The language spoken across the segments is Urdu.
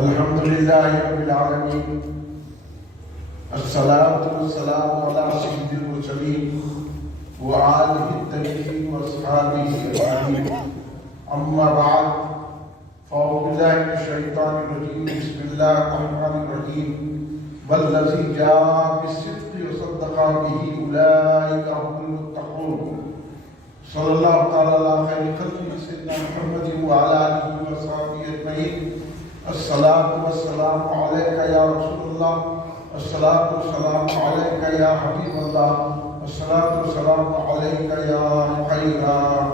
الحمد لله رب العالمين الصلاة والسلام على سيد المرسلين وآله الطيبين وأصحابه أجمعين أما بعد فأعوذ بالله من الشيطان الرجيم بسم الله الرحمن الرحيم والذي جاء بالصدق وصدق به أولئك هم المتقون صلى الله تعالى على خير خلقه سيدنا محمد وعلى آله وصحبه أجمعين الصلاة والسلام عليك يا رسول الله الصلاة والسلام عليك يا حبيب الله الصلاة والسلام عليك يا خير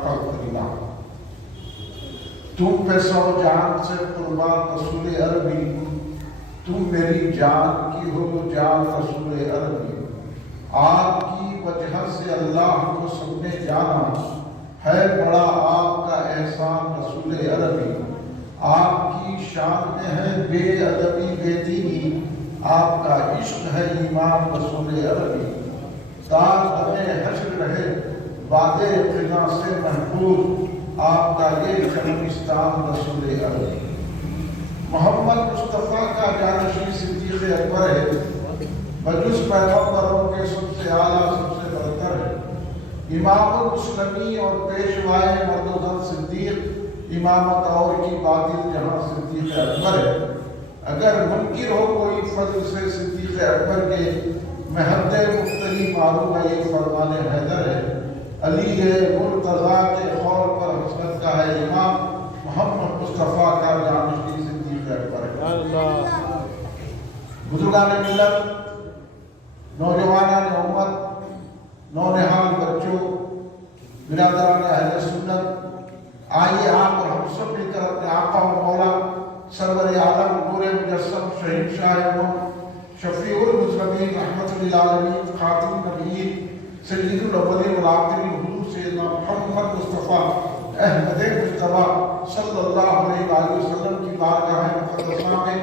خلق الله. تم پہ سو جان سے قربان رسول عربی، تم میری جان کی ہو جان رسول عربی. آپ کی وجہ سے اللہ کو سب نے جانا، ہے بڑا آپ کا احسان رسول عربی. آپ کی شان میں ہے بے ادبی بے دینی، آپ کا عشق ہے ایمان رسول عربی. تاج ہمیں حشر رہے وعدے فنا سے محفوظ، آپ کا یہ جنمستان رسول عربی. محمد مصطفیٰ کا جانشین صدیق اکبر ہے، بجز پیغمبروں کے سب سے اعلیٰ سب سے برتر ہے. امام المسلمین اور پیشوائے مرد و زن صدیق، امامت اور کی باطل جہاں صدیق اکبر ہے. اگر منکر ہو کوئی فضل سے صدیق اکبر کے، محد مختلف معروف ہے یہ فرمان حیدر ہے. علی مرتضیٰ کے قول پر حسنت کا ہے امام، محمد مصطفیٰ کا جانشین صدیق اکبر ہے. بزرگان ملت، نوجوانان امت، نونہال بچوں، برادران اہل سنت، آئیے آپ اور ہم سب مل کر اپنے آقا و مولا سرور عالم نور مجسم شہنشاہ شفیع المذنبین رحمت للعالمین خاتم النبیین سید الاولین والآخرین حضور سیدنا محمد مصطفیٰ احمد مجتبیٰ صلی اللہ علیہ وآلہ وسلم کی بارگاہ مقدسہ میں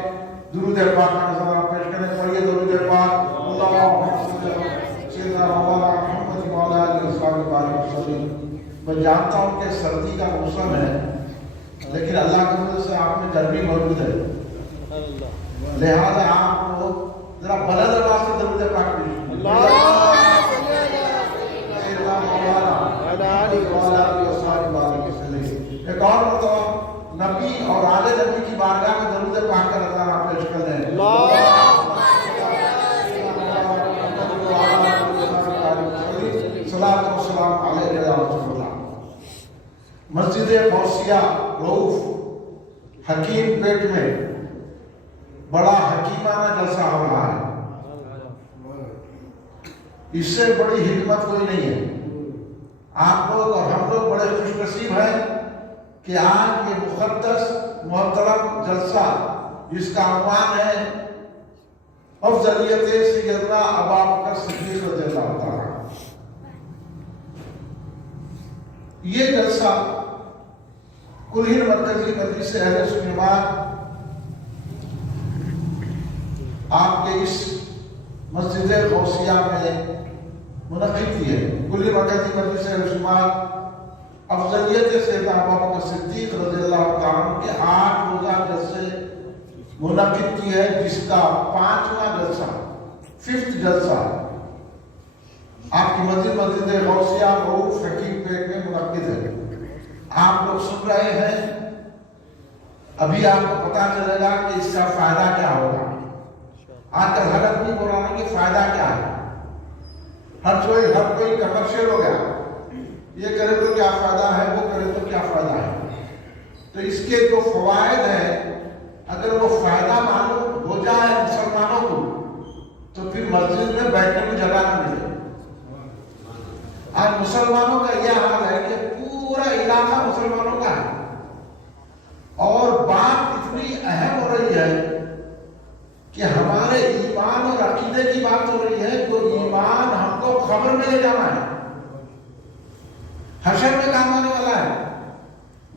درود پاک کا نظرانہ پیش کریں. پڑھیے درود پاک. اللہم صلی اللہ علیہ سیدنا مولانا محمد مولا علیہ وسلم. میں جانتا ہوں کہ سردی کا موسم ہے، لیکن اللہ کی مدد سے آپ میں گرمی موجود ہے، لہذا آپ کو ذرا بلند آواز سے درود پاک پڑھیے. ایک اور مرتبہ نبی اور آل نبی کی بارگاہ میں درود پاک کا نظرانہ پیش کر دیں. صلاۃ و سلام علیہ یا رسول اللہ. مسجد غوثیہ رؤوف حکیم پیٹ میں بڑا حکیمانہ جلسہ ہو رہا ہے. اس سے بڑی حکمت کوئی نہیں ہے. آپ لوگ اور ہم لوگ بڑے خوش نصیب ہیں کہ آج یہ مقدس محترم جلسہ جس کا عنوان ہے افضلیت سیدنا ابوبکر صدیق رضی اللہ تعالیٰ، یہ جلسہ کلہیر مرکزی مجلس اہل سنت آپ کے اس مسجد غوثیہ میں منعقد کی ہے. کلہیر مرکزی مجلس اہل سنت افضلیت سیدنا ابوبکر صدیق رضی اللہ تعالیٰ کے 8 روزہ جلسے منعقد کی ہے، جس کا 5واں جلسہ 5th جلسہ آپ کی مسجد غوثیہ رؤوف حکیم پیٹ میں منعقد ہے. آپ لوگ سن رہے ہیں، ابھی آپ کو پتا چلے گا کہ اس کا فائدہ کیا ہوگا. آج کل ہر آدمی بول رہا ہے کہ فائدہ کیا ہے. ہر کوئی کمرشل ہو گیا، یہ کرے تو کیا فائدہ ہے، وہ کرے تو کیا فائدہ ہے. تو اس کے جو فوائد ہیں، اگر وہ فائدہ معلوم ہو جائے مسلمانوں کو تو پھر مسجد میں بیٹھنے میں جگہ نہ ملے. آج مسلمانوں کا یہ حال ہے کہ پورا علاقہ مسلمانوں کا ہے، اور بات اتنی اہم ہو رہی ہے کہ ہمارے ایمان اور عقیدے کی بات ہو رہی ہے. تو ایمان ہم کو خبر میں لے جانا ہے، حشر میں کام آنے والا ہے.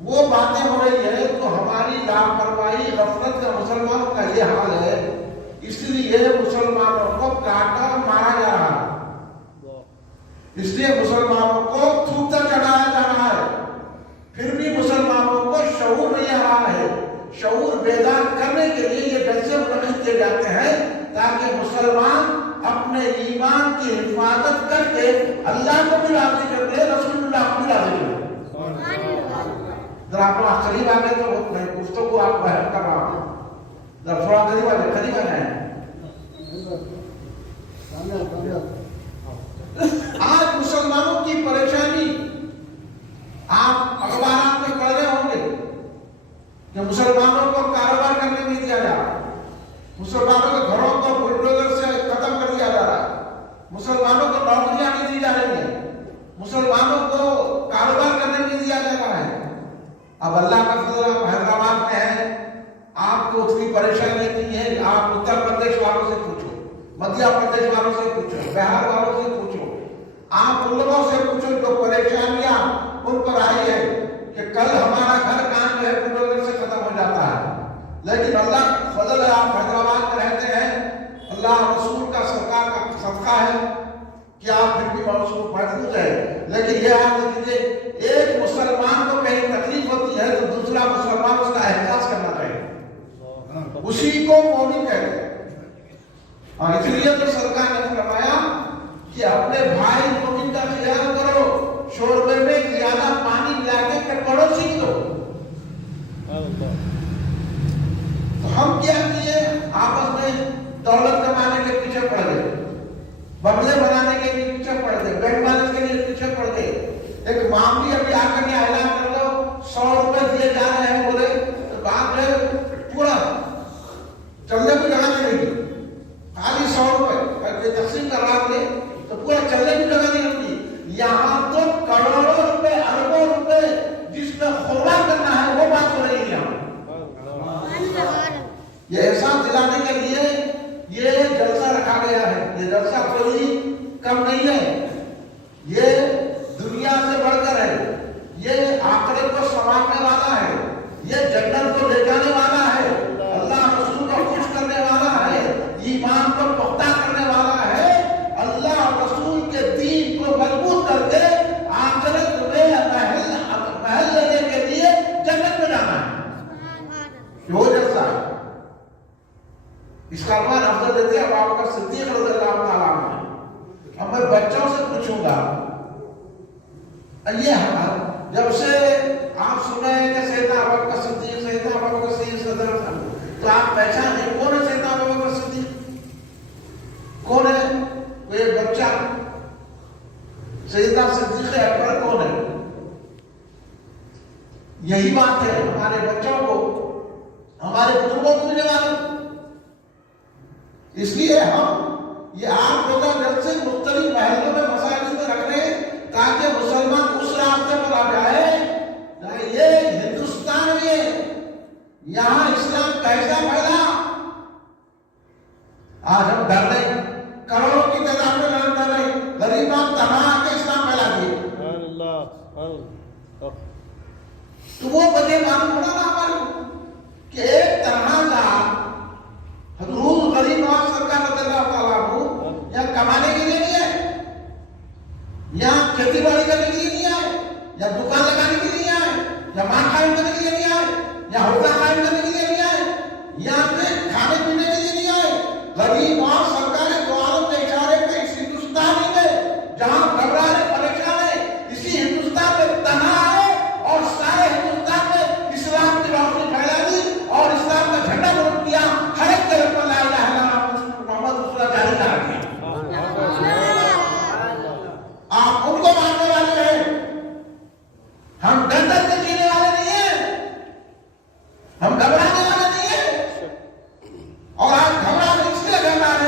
وہ باتیں ہو رہی ہے تو ہماری لاپرواہی غفلت کا مسلمانوں کا یہ حال ہے، اس لیے مسلمانوں کو کاٹا مارا جا رہا ہے. اس لیے مسلمانوں کو تھوکتا چڑھایا جا رہا ہے. پھر بھی مسلمانوں کو شعور نہیں آ رہا ہے. شعور بیدار کرنے کے لیے تاکہ مسلمان اپنے ایمان کی حفاظت کر کے اللہ کو بھی راضی کر دے، رسول اللہ کو بھی راضی کر دے۔ ذرا آپ قریب آ گئے تو میں گفتگو آپ بہن کر رہا ہوں، ذرا تھوڑا قریب آ جائیں۔ آج مسلمانوں کی پریشانی آپ اخبارات میں پڑھ رہے ہوں گے کہ مسلمانوں کو کاروبار کرنے نہیں دیا جا رہا، مسلمانوں کے گھروں کو بلڈوزر سے ختم کر دیا جا رہا ہے، مسلمانوں کو نوکریاں نہیں دی جا رہی ہیں، مسلمانوں کو کاروبار کرنے نہیں دیا جا رہا ہے۔ اب اللہ کا فضل، آپ حیدرآباد میں ہیں، آپ کو اتنی پریشانی نہیں ہے۔ آپ اتر پردیش والوں سے پوچھو، مدھیہ پردیش والوں سے پوچھو، بہار والوں سے پوچھو، آپ ان لوگوں سے پوچھو جو پریشانیاں ان پر آئی ہے کہ کل ہمارا گھر کام جو ہے بلڈوزر سے ختم ہو جاتا ہے، لیکن اللہ کا فضل ہے، آپ حیدرآباد میں رہتے ہیں، اللہ رسول کا سرکار کا صدقہ ہے کہ آپ پھر بھی محفوظ ہے۔ لیکن یہ آپ دیکھیے، ایک مسلمان کو کہیں تکلیف ہوتی ہے تو دوسرا مسلمان اس کا احساس کرنا چاہیے، اسی کو مومن کہتے ہیں۔ اور اس لیے تو سرکار نے فرمایا کہ اپنے بھائی مومن کا خیال کرو، شوربے میں زیادہ پانی ملا کے پڑوسی کو دو۔ تو ہم کیا کیے؟ آپس میں دولت کمانے کے پیچھے پڑ گئے، بنگلے بنانے کے لیے پیچھے پڑ گئے، بینک بیلنس کے لیے پیچھے پڑ گئے۔ ایک معاملی ابھی آ کر یہ اعلان کر دو 100 روپے دیے جا رہے ہیں، بولے تو بات ہے پورا چلنے کی جگہ نہیں رہی، خالی 100 روپے تقسیم کروا دے تو پورا چلنے کی جگہ نہیں ہوتی۔ یہاں تو کروڑوں روپے، اربوں روپے جس میں خوراک کرنا ہے وہ بات ہو رہی ہے یہاں۔ یہ احساس دلانے کے لیے یہ جلسہ رکھا گیا ہے۔ یہ جلسہ کوئی کم نہیں ہے، یہ دنیا سے بڑھ کر ہے، یہ آخرت کو سنوارنے والا ہے، یہ جنت کو لے جانے والا ہے، اللہ رسول کو خوش کرنے والا ہے، ایمان کو پختہ کرنے والا ہے، اللہ رسول کے دین کو مضبوط کر کے آخرت میں محل لینے کے لیے جنت میں جانا ہے۔ وہ جلسہ ہے، اس کا عنوان حضرت دیتے ابو بکر صدیق رضی اللہ تعالیٰ عنہ۔ اب میں بچوں سے پوچھوں گا، یہ جب سے آپ سنے کہ سیدنا ابو بکر صدیق، سیدنا ابو بکر صدیق تو آپ پہچانے کون ہے سیدنا ابو بکر صدیق؟ کون ہے؟ کوئی ایک بچہ سیدنا صدیق اکبر کون ہے؟ یہی بات ہے، ہمارے بچوں کو، ہمارے بزرگوں کو ملنے والا۔ اس لیے ہم یہ آپ روزہ جلسے مختلف محلوں میں مساجد میں رکھ رہے ہیں تاکہ مسلمان اس راستے پر آ جائے۔ یہ ہندوستان میں یہاں اسلام کیسا پھیلا، آج ہم ڈر رہے ہیں، کروڑوں کی تعداد میں لوگ ڈر رہے ہیں، غریب لوگ تنہا آ کے اسلام پھیلا دیے۔ تو وہ وجہ معلوم ہونا نا ہمارے کہ ایک طرح کا حضور غریب نواز سرکار رضی اللہ تعالیٰ عنہ یا کمانے کے لیے نہیں ہے، یا کھیتی باڑی کرنے کے لیے نہیں آئے، یا دکان لگانے کے لیے نہیں آئے، یا مال قائم کرنے کے لیے نہیں آئے، یا ہوٹل قائم کرنے کے لیے نہیں آئے، یا پھر کھانے پینے کے لیے نہیں آئے۔ غریب اور سرکار دو عالم کے اشارے پہ اس ہندوستان میں جہاں گھبرا رہے، پریشان ہے، اسی ہندوستان میں تنہا ہے اور سارے ہندوستان میں اسلام کی روشنی پھیلا دی اور اسلام کا جھنڈا بلند کیا، ہر ایک طرف پر لا الہ الا اللہ محمد رسول اللہ جاری کر دیا۔ آپ ان کو ماننے والے ہیں، ہم ڈر ڈر کے جینے والے نہیں ہیں، ہم گھبرانے والے نہیں ہیں، اور آج گھبرا اس لیے گھبرا رہے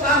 7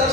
10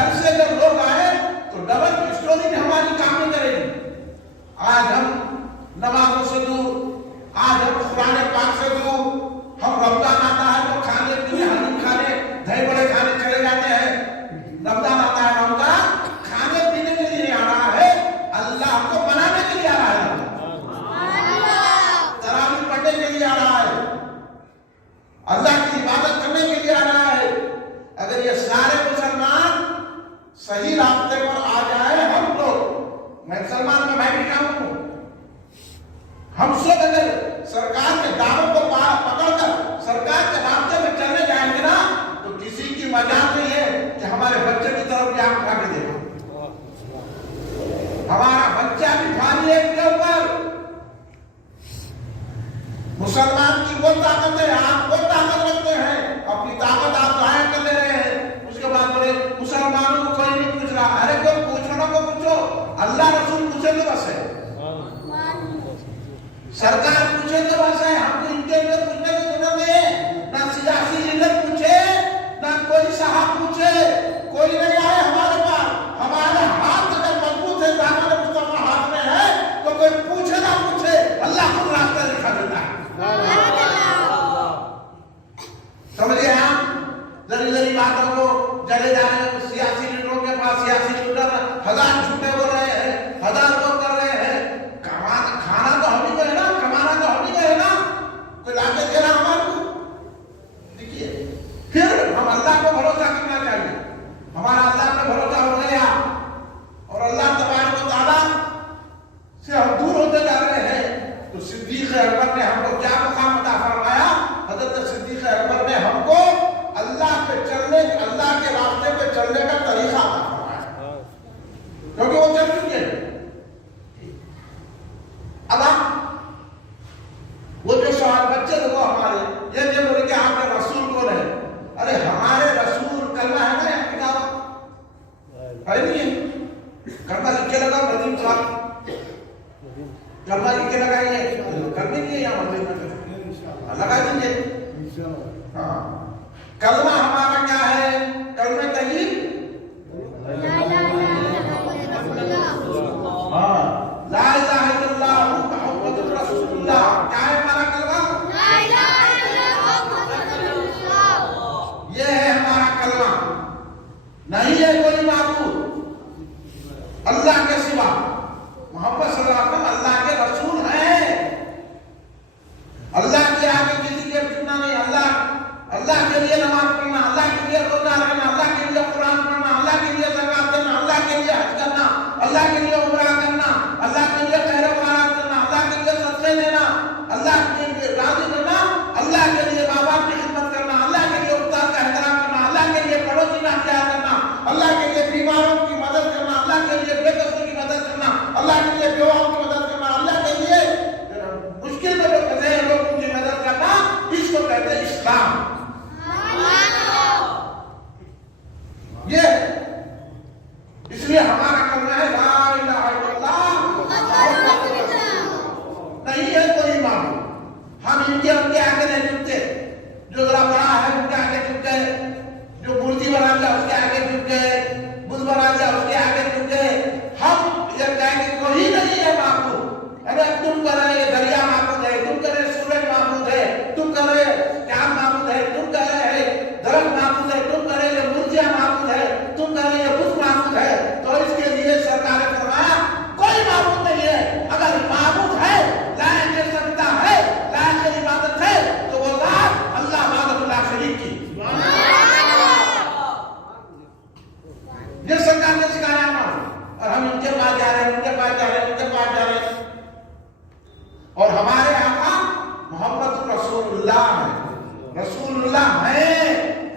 گھر سے جب لوگ آئے تو ڈبل اسٹوری بھی ہماری کام نہیں کرے گی. آج ہم نمازوں سے دور، آج ہم قرآن پاک سے دور، ہم رمضان آتا ہے تو کھانے پینے حلیم کھانے دہی بڑے کھانے چلے جاتے ہیں. رمضان آتا ہے، رمضان کھانے پینے کے لیے آ رہا ہے، اللہ کو منانے کے لیے آ رہا ہے، تراویح پڑھنے کے لیے آ رہا ہے، اللہ کی عبادت کرنے کے لیے آ رہا ہے. اگر یہ سارے مسلمان صحیح راستے پر آ جائے، ہم لوگ، میں مسلمان میں میں بھی شامل ہوں، ہم سب اگر سرکار کے دعووں کو پکڑ کر سرکار کے راستے میں چلنے جائیں گے نا، تو کسی کی مجال نہیں ہے کہ ہمارے بچے کی طرف بھی آنکھ اٹھا کے دیکھو. ہمارا بچہ بھی بھاری ہے ان کے اوپر. مسلمان کی وہ طاقت ہے، آپ وہ طاقت رکھتے ہیں، اپنی طاقت آپ ظاہر کر لے رہے ہیں. اس کے بعد بولے مسلمانوں کو کوئی نہیں پوچھ رہا. ارے کوئی پوچھنا کو پوچھو، اللہ رسول پوچھے تو بس ہے، سرکار پوچھے تو بس ہے. ہم کو ان کے اندر پوچھنے کی ضرورت نہیں ہے. نہ سیاسی لیڈر پوچھے، نہ کوئی صاحب پوچھے، کوئی نہیں آئے ہمارے پاس. ہمارے ہاتھ اگر مضبوط ہے، دامن مصطفیٰ ہاتھ میں ہے، تو کوئی پوچھے نہ پوچھے، اللہ خود راستہ دکھا دیتا ہے. سمجھے آپ ذری ذری باتوں کو چلے جا رہے ہیں سیاسی لیڈروں کے پاس. سیاسی لیڈر ہزار جھوٹے بول رہے ہیں، ہزار لوگ کر رہے ہیں. کھانا تو ہم ہی کو ہے نا، کمانا تو ہم ہی کو ہے نا، کوئی لا کے دے رہا ہمارے کو. دیکھیے پھر ہم اللہ کو بھروسہ کرنا چاہیے. ہمارا اللہ پہ بھروسہ ہو گیا اور اللہ تبارک و تعالیٰ سے ہم دور ہوتے جا رہے ہیں. تو صدیق اکبر نے ہم کو کیا مقام عطا فرمایا؟ حضرت صدیق اکبر نے ہم کو اللہ پہ چلنے، اللہ کے راستے پہ چلنے کا طریقہ عطا فرمایا، کیونکہ وہ چل چکے ہیں. اب وہ جو سوال بچے لوگ ہمارے یہ بولے کہ آپ کے رسول کون ہے؟ ارے ہمارے رسول کلمہ ہے نا، کتاب ہے نہیں ہے، کلمہ لکھ کے لگا ندیم صاحب، کلمہ لکھ کے لگائیے، کلمہ نہیں ہے یہاں مدینہ لگا دیجیے. ہاں کلمہ ہمارا کیا ہے؟ کلمہ طیب، ہاں لا الہ الا اللہ محمد رسول اللہ. کیا ہے ہمارا کلمہ؟ لا الہ الا اللہ محمد رسول اللہ. یہ ہے ہمارا کلمہ. نہیں ہے کوئی معبود اللہ کے سوا. محمد صلی اللہ علیہ وسلم اللہ کے رسول ہیں. اللہ کے آگے کسی کے جھکنا نہیں. اللہ کے لیے نماز پڑھنا، اللہ کے لیے روزہ رکھنا، اللہ کے لیے قرآن پڑھنا، اللہ کے لیے زکات دینا، اللہ کے لیے حج کرنا، اللہ کے لیے عمرہ کرنا، اللہ کے لیے خیر و برکت کرنا، اللہ کے لیے صدقے دینا، اللہ کے لیے راضی کرنا، اللہ کے لیے ماں باپ کی خدمت کرنا، اللہ کے لیے استاد کا احترام کرنا، اللہ کے لیے پڑوسی کا خیال کرنا، اللہ کے لیے بیماروں کی مدد کرنا، اللہ کے لیے بے کسوں کی مدد کرنا، اللہ کے لیے بیواؤں کی مدد کرنا، اللہ کے لیے مشکل میں جو پھنسے ہیں لوگوں کی مدد کرنا. اس کو کہتے ہیں اسلام. یہ اس لیے ہمارا کلمہ ہے لا الہ الا اللہ. نہیں ہے کوئی معبود. ہم ان کے آگے نہیں جھکتے. جو ذرا بڑا ہے ان کے آگے جھک گئے، جو مورتی بنا دیا اس کے آگے جھک گئے، بدھ بنا دیا اس کے آگے جھک گئے. ہم یہ کہیں گے کوئی نہیں ہے معبود. ارے تم کر رہے یہ دریا معبود ہے، تم کر رہے سورج معبود ہے، تم کر رہے چاند معبود ہے، تم کر رہے درخت معبود ہے، تم کر رہے یہ مورتیاں معبود ہے، تم کر رہے یہ بت معبود ہے. تو اس کے لیے سرکار نے فرمایا کوئی معبود نہیں ہے. اگر معبود ہے، لائق سجدہ ہے، لائق عبادت ہے، تو وہ ذات اللہ وحدہ لا شریک کی. یہ سرکار نے سکھایا ہمیں. اور ہم ان کے پاس جا رہے ہیں، ان کے پاس جا رہے ہیں، ان کے پاس جا رہے ہیں. اور ہمارے آقا محمد رسول اللہ ہے. رسول اللہ ہے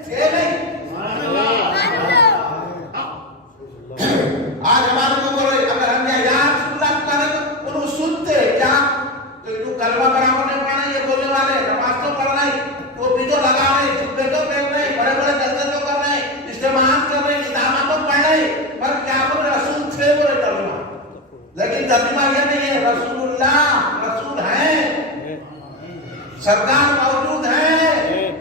یہ نہیں. آج ہمارے کو بولے اگر ہم یا رسول اللہ کریں تو وہ سنتے کیا؟ تو یہ کلمہ برابر نہیں پڑھنا، یہ بولنے والے نماز تو پڑھ رہے، وہ بھی تو لگا رہے، جھبے تو پہن رہے، بڑے بڑے جلسے تو کر رہے، اجتماعات کر رہے، کتابیں تو پڑھ رہے، پر کیا بولے رسول تھے بولے ترجمہ. لیکن ترجمہ یہ نہیں ہے. رسول اللہ رسول ہیں، سرکار موجود ہیں.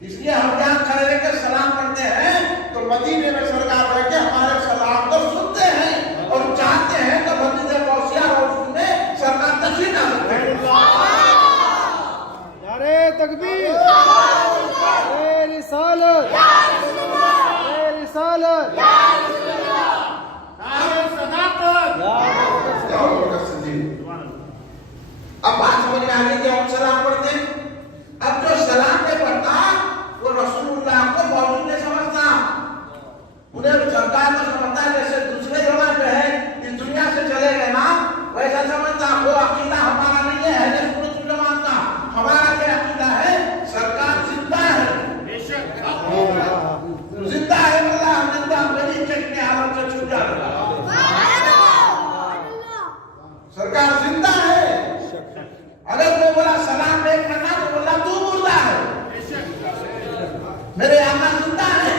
اس لیے ہم جہاں کھڑے رہ کے سلام کرتے ہیں تو مدینے میں سرکار رہ کے ہے تو سمجھتا ہے جیسے دوسرے جوان جو ہے اس دنیا سے چلے گئے نا، ویسا سمجھتا وہ عقیدہ ہمارا نہیں ہے، اہل سنت والجماعت کا۔ ہمارا کیا عقیدہ ہے؟ سرکار زندہ ہے، زندہ ہے، اللہ زندہ، میری چکنی عالم سے چھوٹ جائے، سرکار زندہ ہے۔ اگر کوئی بولا سلام نہیں کرنا تو بولا تو مردہ ہے، میرے آقا زندہ ہے،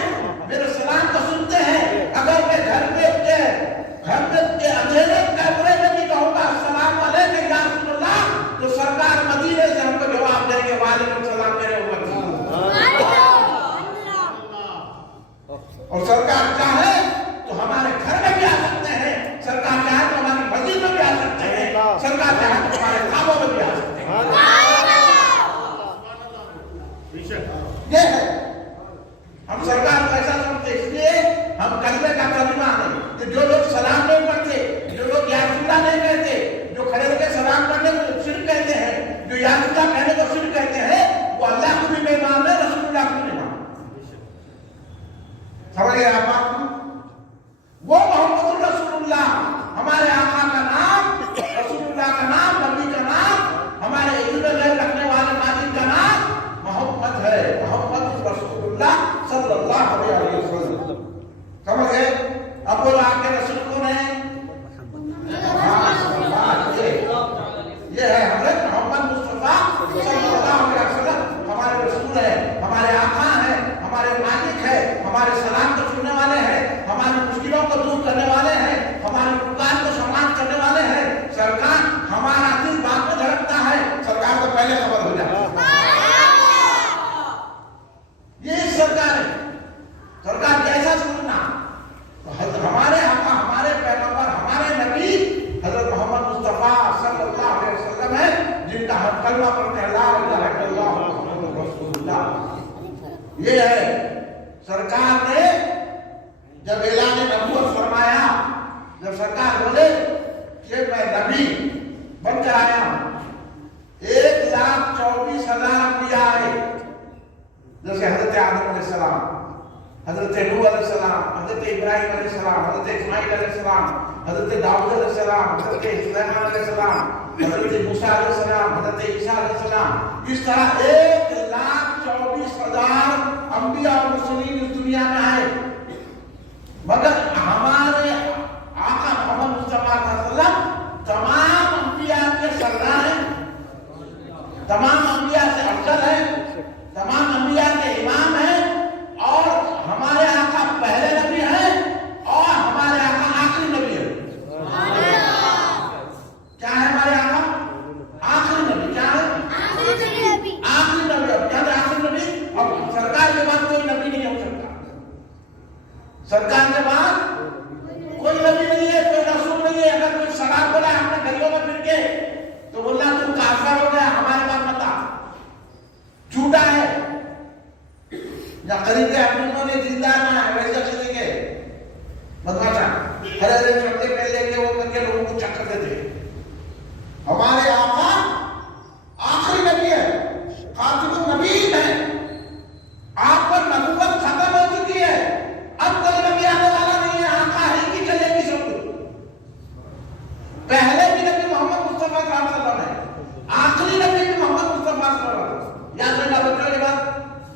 میرے سلام کو سنتے ہیں۔ اگر میں گھر پہ کے اندھیرے کیمرے میں بھی کہوں گا السلام علیکم یا رسول اللہ، تو سرکار مدینے سے ہم کو جواب دیں گے وعلیکم السلام میرے اوپر۔ اور سرکار چاہے تو ہمارے گھر میں بھی آ سکتے ہیں، سرکار چاہے تو ہماری مسجد میں بھی آ سکتے ہیں، سرکار چاہے تو ہمارے خوابوں میں بھی آ سکتے ہیں۔ یہ ہے ہم سرکار کو ایسا سمجھتے، اس لیے ہم کلمے کا ترجمہ نہیں کہ جو لوگ سلام نہیں پڑھتے، جو لوگ یا رسول اللہ نہیں کہتے، جو کھڑے ہو کے سلام پڑھنے کو شرک کہتے ہیں، جو یا رسول اللہ کہنے کو شرک کہتے ہیں، وہ اللہ کو بھی بے ایمان ہے، رسول اللہ کو بھی بے ایمان۔ سمجھ گئے آپ بات کو؟ وہ محمد رسول اللہ، ہمارے آقا کا نام، رسول اللہ کا نام، نبی کا نام، ہمارے علم غیب رکھنے والے ماجد کا نام محمد ہے، محمد رسول اللہ صلی اللہ علیہ وسلم۔ سمجھ گئے؟ اب بولو آپ کے رسول کون ہیں؟ یہ ہے حضرت محمد مصطفیٰ صلی اللہ علیہ وسلم، ہمارے رسول ہیں، ہمارے آقا ہیں، ہمارے مالک ہیں، ہمارے سلام کو سننے والے ہیں، ہماری مشکلوں کو دور کرنے والے ہیں، ہماری پکار کو سماعت کرنے والے ہیں۔ سرکار ہمارا دل بات میں دھڑکتا ہے، سرکار کو پہلے خبر ہو جائے، یہ سرکار ہے۔ سرکار کیسا سننا؟ ہمارے آقا، ہمارے پیغمبر، ہمارے نبی حضرت محمد مصطفیٰ صلی اللہ علیہ وسلم ہے، جن کا ہر کلمہ پڑھتے ہیں لا الہ الا اللہ محمد رسول اللہ۔ یہ ہے سرکار نے جب اعلان نبوت فرمایا، جب سرکار بولے کہ میں نبی بن کر آیا ہوں، 1,24,000 انبیاء آئے، جیسے حضرت آدم علیہ السلام، حضرت نوح علیہ السلام، حضرت ابراہیم علیہ السلام، حضرت اسماعیل علیہ السلام، حضرت داؤد علیہ السلام، حضرت سلیمان علیہ السلام، حضرت موسیٰ علیہ السلام، حضرت عیسیٰ علیہ السلام۔ اس طرح 1,24,000 انبیاء اور مرسلین اس دنیا میں آئے، مگر ہمارے آقا محمد مصطفیٰ صلی اللہ علیہ وسلم تمام انبیاء کے سردار ہیں، تمام انبیاء سے افضل ہیں، تمام انبیاء کے امام ہیں، اور ہمارے آقا پہلے نبی ہیں اور ہمارے آقا آخری نبی ہیں۔ کیا ہے ہمارے آقا؟ آخری نبی۔ کیا ہے؟ آخری نبی۔ کیا ہے آخری نبی؟ اب سرکار کے بعد کوئی نبی نہیں ہو سکتا، سرکار کے بعد کوئی نبی نہیں ہے، کوئی رسول نہیں ہے۔ اگر کوئی سلام بولا ہم نے گلیوں میں پھر کے تو بولنا تم کافر ہو گیا، ہمارے بات مت آ، جھوٹا ہے، یا قریب اپنوں نے زندہ نہ ہے، ویسے چلیں گے بدماشا ہر ہر چکے پہ لے کے وہ کر کے لوگوں کو چکر دیتے۔ ہمارے آقا آخری نبی ہے، خاتم النبیین ہے، آپ پر نبوت ختم ہو چکی ہے، اب کوئی نبی آنے والا نہیں ہے، آقا ہی کی چلے گی سب کچھ۔ پہلے بھی نبی محمد مصطفیٰ صلی اللہ علیہ وسلم ہے، آخری نبی بھی محمد مصطفیٰ صلی اللہ علیہ وسلم۔ یاد رکھنا بچوں یہ بات،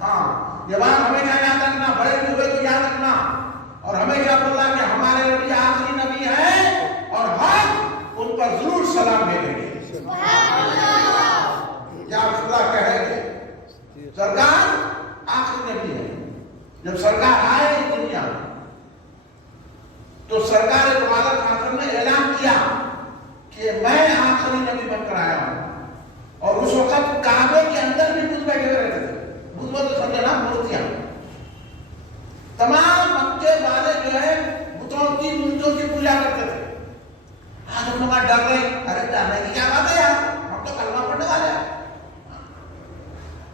ہاں یہ بات ہمیشہ یاد رکھنا، بڑے ہوئے تو یاد رکھنا، اور ہمیشہ بولا کہ ہمارے نبی آخری نبی ہیں اور ہم ان پر ضرور سلام بھیجیں گے۔ یا رسول اللہ کہے گے سرکار آخری نبی ہے۔ جب سرکار آئے اس دنیا تو سرکار دوبارہ خاتم نے اعلان کیا کہ میں آخری نبی بن کر آیا ہوں، اور اس وقت کعبے کے اندر بھی بت بیٹھے رہتے تھے، بت تو سمجھنا مورتیاں، تمام مکے والے جو ہے بتوں کی مورتیوں کی پوجا کرتے تھے۔ آج ہم لوگ ڈر رہے ہیں، ارے ڈرنے کی کیا بات ہے یار، ہم تو کلمہ پڑھنے والے ہیں،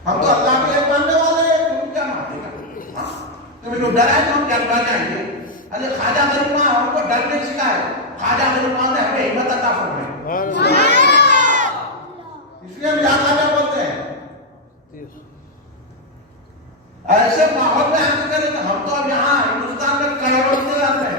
ہم تو اللہ کے ماننے والے ہیں، تم کیا مانتے گا؟ تمہیں جو ڈر ہے تو ہم کیا ڈر جائیں گے؟ ارے خواجہ غریب ماں ہم کو ڈر نہیں سکھائے، خواجہ غریب ماں نے ہمیں ہمت عطا فرمائی، اس لیے ہم یہاں خواجہ بولتے ہیں۔ ایسے ماحول میں آ کر ہم تو اب یہاں ہندوستان میں کروڑوں سے آتے ہیں،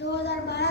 2012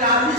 40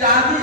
40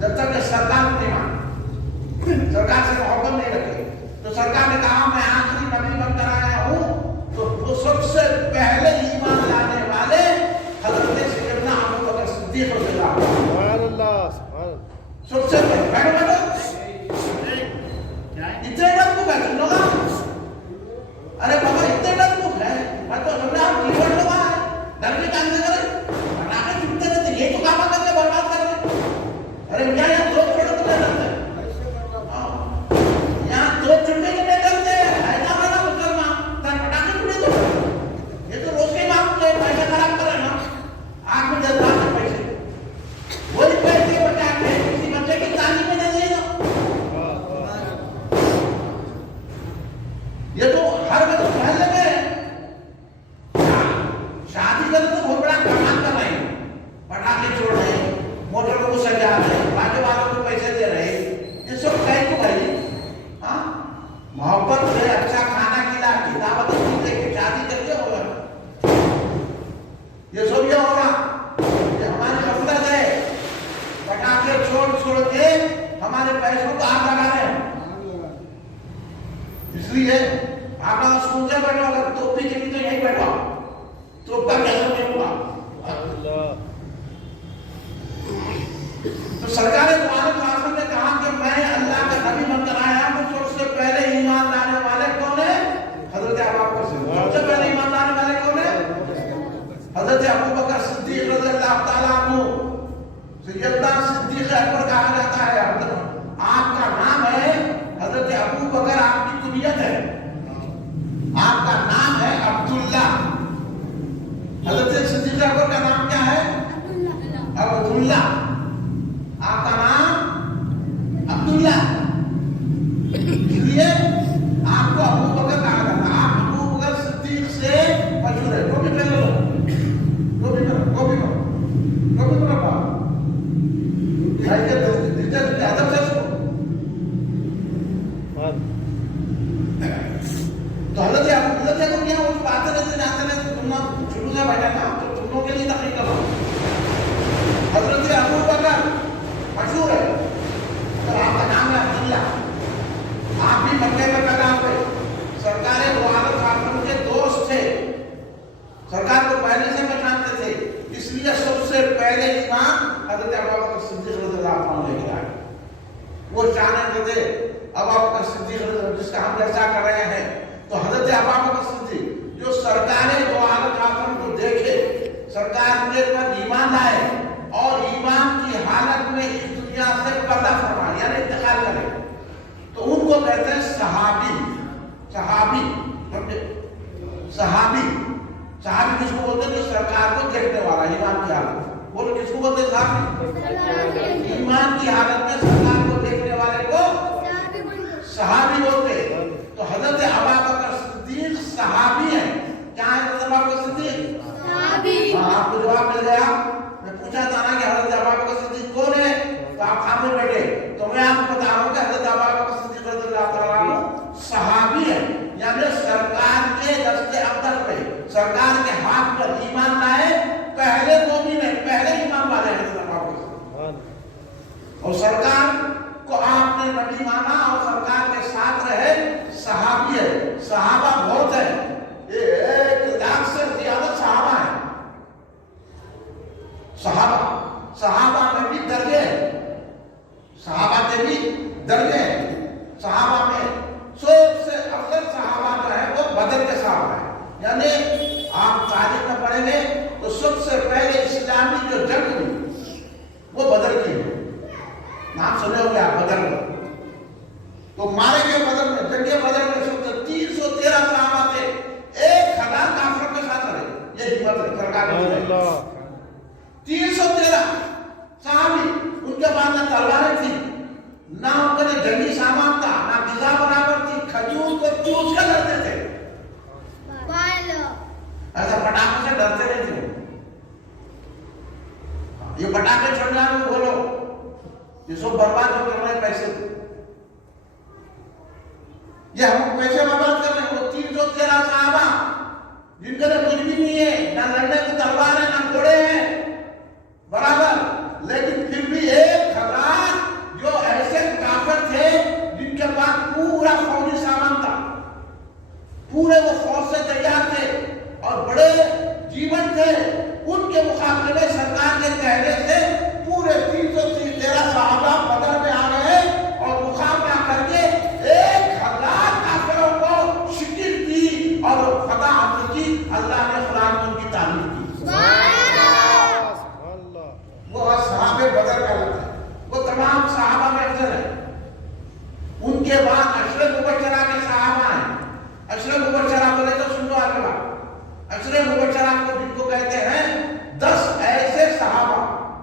جب تک کہ سرکار نہیں مان، سرکار سے محبت نہیں رکھے. تو سرکار نے کہا میں آخری نبی بن کر آیا ہوں، تو وہ سب سے پہلے ایمان لانے والے حضرت سیدنا ابو بکر صدیق رضی اللہ عنہ. سبحان اللہ، سبحان اللہ. سب سے پہلے بیٹھو اتنے ڈر کو بیٹھ لو گا. ارے بابا اتنے ڈر کو ہے، میں تو سمجھا آپ کیبورڈ لوگ آئے ڈر کے کام سے کریں پٹاخے چھوٹتے رہتے، یہ تو کام کر کے برباد کر رہے. ارے کیا یہاں دو چھوڑے تو نہیں ڈرتے، یہاں دو چھوٹے تو نہیں ڈرتے. ایسا بنا مسلمان تر پٹاخے چھوڑے تو یہ تو روز کے مانگ کے پیسے خراب کر رہے نا. آنکھ میں جذبات کے پیسے، وہی پیسے بچا کے کسی بچے کی تعلیم میں دے دیں. یہ تو ہر وقت پہلے میں شادی کرنے تو بہت بڑا کام کر رہے ہیں، پٹاخے چھوڑ رہے ہیں، موٹر کو سجا رہے ہیں، باقی والوں کو پیسے دے رہے ہیں. یہ سب کہیں کو بھائی ہاں محبت سے اچھا کھانا کھلا کے دعوت دے کے شادی کر کے ہوگا. یہ سب یہ ہوگا، یہ ہماری غفلت ہے. پٹاخے چھوڑ کے ہمارے پیسوں کو آگ لگا رہے ہیں. اس لیے آپ اگر سکول سے بیٹھو، اگر توپی چلی تو یہیں بیٹھو، توپ کا کیسا نہیں ہوا. تو سرکار دو عالم اعظم نے کہا کہ میں اللہ کا نبی بن کر آیا ہوں. سب سے پہلے ایمان لانے والے کون ہیں؟ حضرت ابوبکر صدیق. سب سے پہلے ایمان لانے والے کون ہیں؟ حضرت ابوبکر صدیق رضی اللہ تعالیٰ عنہ. سیدنا صدیق اکبر کہا جاتا ہے. آپ کا نام ہے حضرت ابوبکر، آپ کی کنیت ہے، آپ کا نام ہے عبداللہ. حضرت صدیق اکبر کا نام کیا ہے؟ عبداللہ. آپ کا نام عبداللہ، اس لیے آپ کو ابوبکر کہا جاتا ہے. آپ ابوبکر صدیق سے مشہور ہے. کبھی پہلے تو حضرت کو کیا اس باتیں رہتے جاتے رہتے، تم شروع سے بیٹھا نا تو تم لوگوں کے لیے تقریر کرو. حضرت ابوبکر مشہور ہے. اگر آپ کا نام ہے عبداللہ، آپ بھی مکے میں پیدا ہوئے، سرکار دو عالم اعظم کے دوست تھے، سرکار کو پہلے سے پہچانتے تھے. اس لیے سب سے پہلے ایمان حضرت ابوبکر صدیق رضی اللہ عنہ لے کے آئے. وہ جانتے تھے ابوبکر صدیق جس کا ہم چرچا کر رہے ہیں، تو حضرت ابوبکر صدیق جو سرکار دو عالم اعظم کو دیکھے، سرکار کے پر ایمان لائے اور ایمان کی حالت میں اس دنیا سے پردہ فرمائے یعنی انتقال کرے، تو ان کو کہتے ہیں صحابی. صحابی صحابی صحابی کس کو بولتے ہیں؟ جو سرکار کو دیکھنے والا ایمان کی حالت. بولو کس کو بولتے ہیں؟ صحابی. ایمان کی حالت میں سرکار کو دیکھنے والے کو صحابی بولتے ہیں. تو حضرت ابوبکر صدیق صحابی ہیں. کیا ہے حضرت ابوبکر صدیق؟ صحابی. آپ کو جواب مل گیا. میں پوچھا تھا نا کہ حضرت ابوبکر صدیق کون ہے، تو آپ سامنے بیٹھے، تو میں آپ کو بتا رہا ہوں کہ حضرت ابوبکر صدیق رضی اللہ تعالیٰ عنہ صحابی ہے. یعنی سرکار کے دست اقدس پہ، سرکار کے ہاتھ پر ایمان لائے پہلے مومن ہے، پہلے ایمان والے ہیں حضرت ابوبکر صدیق. اور سرکار کو آپ نے نبی مانا اور سرکار کے ساتھ رہے، صحابی ہے. صحابہ بہت ہے، 1,00,000 سے زیادہ صحابہ ہیں. صحابہ میں بھی درجے ہیں، صحابہ کے بھی درجے ہیں. صحابہ میں سب سے افضل صحابہ جو ہے وہ بدر کے صحابہ ہیں. یعنی آپ تاریخ میں پڑھیں گے تو سب سے پہلے اسلامی جو جنگ ہوئی وہ بدر کی ہے. نام سنے ہو گیا بدر میں، تو مارے گئے بدر میں. جنگ بدر میں سب سے 313 صحابہ تھے، 1,000 کافروں کے ساتھ رہے. یہ ہمت ہے سرکار نے. 313 صحابی، ان کے پاس نہ تلواریں تھی، نہ ان کے لیے جنگی سامان تھا، نہ غذا برابر تھی. کھجور کو چوس کر لڑتے تھے، ایسا پٹاخے سے ڈرتے نہیں تھے. یہ پٹاخے چھوڑنا میں بولو، یہ سب برباد ہو کر رہے پیسے. یہ ہم پیسے برباد کر رہے ہیں. وہ 313 صحابہ جن کے لیے کچھ بھی نہیں ہے، نہ لڑنے کو تلوار ہے، نہ گھوڑے ہیں برابر، لیکن پھر بھی 1,000 تھے ان کے مقابلے میں سرکار کے کہنے سے پورے 313 صحابہ بدر میں آ گئے اور مقابلہ کر کے 1000 کافروں کو شکست دی اور فتح حاصل کی. اللہ نے قرآن میں ان کی تعریف کی. وہ صحابہ بدر کا لفظ ہے. وہ تمام صحابہ میں افضل ہے. ان کے بعد اشرف مبشرہ کے صحابہ ہیں. اشرف مبشرہ بولے تو سن لو آگے بات. اشرف مبشرہ کو جن کو کہتے ہیں 10 ایسے صحابہ,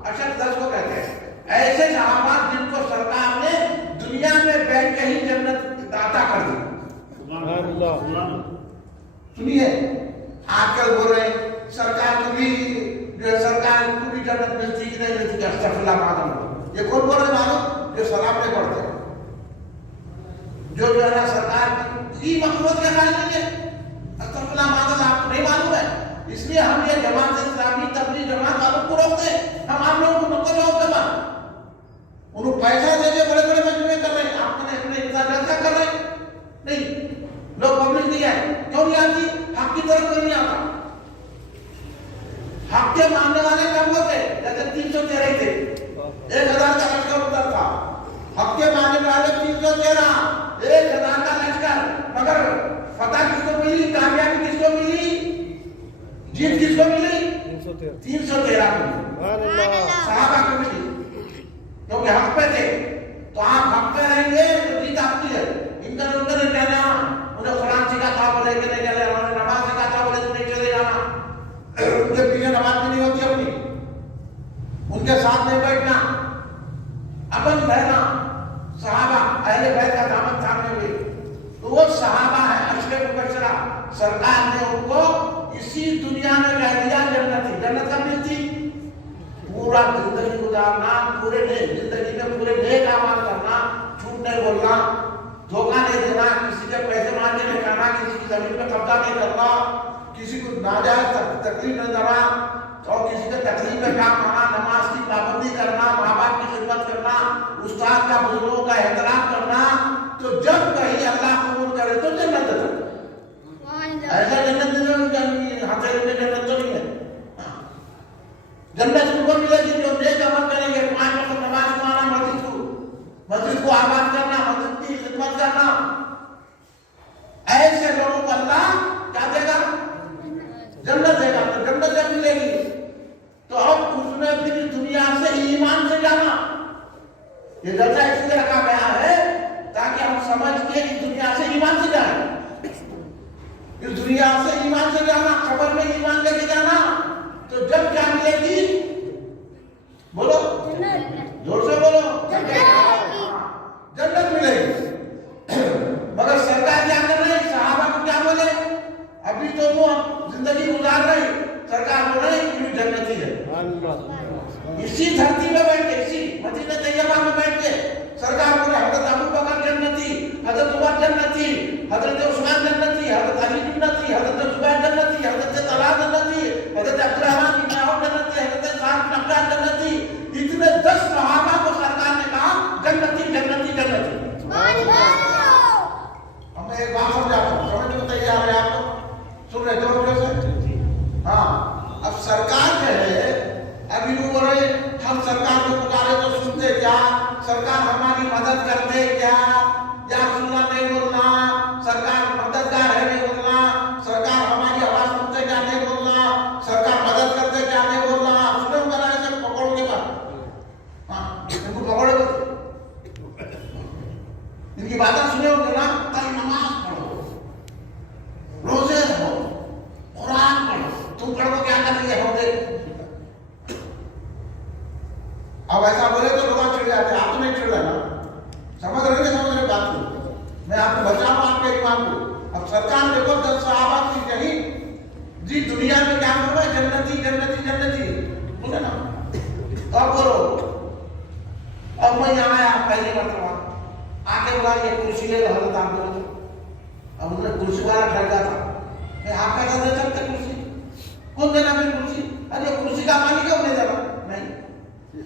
اشرف 10 کو کہتے ہیں ایسے صحابہ جن کو سرکار نے دنیا میں بیٹھ کے ہی جنت عطا کر دی. سنیے آج کل بول رہے ہیں سرکار کو بھی جو ہے سرکار کو بھی جنت ملتی کہ نہیں ملتی. استغفر اللہ معلوم. یہ کون بول رہے معلوم؟ جو سلام نہیں پڑھتے, جو ہے نا سرکار کی مخلوق کے خیال نہیں ہے. استغفر اللہ معلوم. آپ کو نہیں معلوم ہے, اس لیے ہم یہ جماعت اسلامی تبلیغ جماعت والوں کو روکتے ہیں. ہم آپ لوگوں کو نقل جواب دے بات انہوں پیسہ دے کے بڑے بڑے مجموعے کر رہے ہیں. آپ نے اپنے انتظار جلسہ کر رہے ہیں نہیں. لوگ پبلک دیا ہے کیوں نہیں آتی؟ حق کی طرف کوئی نہیں آتا. حق کے ماننے والے کم ہوتے جیسے 313 تھے, 1000 کا لشکر ادھر تھا. حق کے ماننے والے 313, 1000 کا لشکر. مگر فتح کس کو ملی؟ کامیابی کس کو ملی؟ جیت کس کو ملی؟ 313 کو ملی. صحابہ کو ملی کیونکہ حق پہ تھے. تو آپ حق پہ رہیں گے تو جیت آپ کی ہے. ان کا نہیں کہنا انہیں قرآن سکھا تھا بولے کہ نہیں چلے, انہوں نے نماز سکھا تھا بولے تو نہیں چلے جانا. ان کے پیچھے نماز بھی نہیں ہوتی اپنی, ان کے ساتھ نہیں بیٹھنا, امن رہنا. صحابہ اہل بیت کا دامن تھامے ہوئے تو وہ صحابہ ہیں اشرف مبشرہ. سرکار نے ان کو اسی دنیا میں کہہ دیا جنت. جنت کب ملتی؟ پورا زندگی گزارنا, پورے زندگی میں پورے نیک اعمال کرنا, جھوٹ نہیں بولنا, دھوکہ نہیں دینا, کسی کے پیسے مانگنے نہیں کرنا, کسی کی زمین پہ قبضہ نہیں کرنا, کسی کو ناجائز تکلیف نہیں دینا اور کسی کے تکلیف میں کام کرنا, نماز کی پابندی کرنا, ماں باپ کی خدمت کرنا, استاد کا بزرگوں کا احترام کرنا. تو جب کہیں اللہ قبول کرے تو جنت ہے. ایسا جنت نہیں حاصل میں جنت تو نہیں ہے. جنت ان کو ملے گی جو نیک عمل کریں گے. 5 وقت نماز پڑھنا, مسجد کو آباد کرنا, مسجد کی خدمت کرنا. ایسے لوگوں کو اللہ کیا دے گا؟ جنت دے گا. تو جنت جب ملے گی تو اب اس میں پھر دنیا سے ایمان سے جانا. یہ درجہ اس لیے رکھا گیا ہے تاکہ ہم سمجھ کے اس دنیا سے ایمان سے جائیں. اس دنیا سے ایمان سے جانا, قبر میں ایمان لے کے جانا. تو جب کیا ملے گی؟ بولو زور سے بولو. جنت ملے گی. مگر سرکار کیا کر رہی؟ صحابہ کو کیا بولے؟ ابھی تو وہ زندگی گزار رہی. سرکار بول رہی کہ جنتی ہے. اسی دھرتی میں بیٹھ کے, اسی مدینہ طیبہ میں بیٹھ کے سرکار بولے حضرت ابو بکر جنتی, حضرت عمر جنتی, حضرت عثمان جنتی, حضرت علی جنتی, حضرت زبیر جنتی, حضرت طلحہ جنتی, حضرت عبدالرحمن بن عوف جنتی, حضرت سعد بن عبادہ جنتی. اتنے 10 صحابہ کو سرکار نے کہا جنتی جنتی جنتی. ہم ایک بات سمجھاتا ہوں, سمجھ کو تیار ہے آپ لوگ؟ سن رہے تھے سے؟ ہاں. اب سرکار جو ہے ابھی وہ بول رہے ہم سرکار کو پکارے تو سنتے کیا, سرکار ہماری مدد کرتے کیا, یا سننا نہیں بولنا, سرکار مددگار ہے نہیں بولنا, سرکار ہماری آواز سنتے کیا نہیں بولنا, سرکار مدد کرتے کیا نہیں بولنا. سنے ہوں گے نا ایسے پکڑوں کے بعد, ہاں ان کو پکڑے گا, ان کی باتیں سنے ہوں گے نا. کل نماز پڑھو, روزے رہو, قرآن پڑھو. تم پڑھو کیا کر رہی ہے ہو دے. اب ایسا بولے تو لوگ چڑھ جاتے ہیں. آپ تو نہیں چڑھ رہے نا, سمجھ رہے بات کو. میں آپ کو بچاؤں آپ کے ایمان کو. اب سرکار دیکھو 10 صحابہ کی کہیں جی دنیا میں کیا کرو ہے جنتی جنتی جنتی بولے نا. اب بولو, اب میں یہاں آیا پہلی مرتبہ آ کے بولا یہ کرسی لے لو حضرت آپ کو. اب انہوں نے کرسی والا ڈر گیا تھا کہ آپ کیسا دے سکتے کرسی, کون دینا پھر کرسی؟ ارے کرسی کا مالک ہے, انہیں دینا نہیں.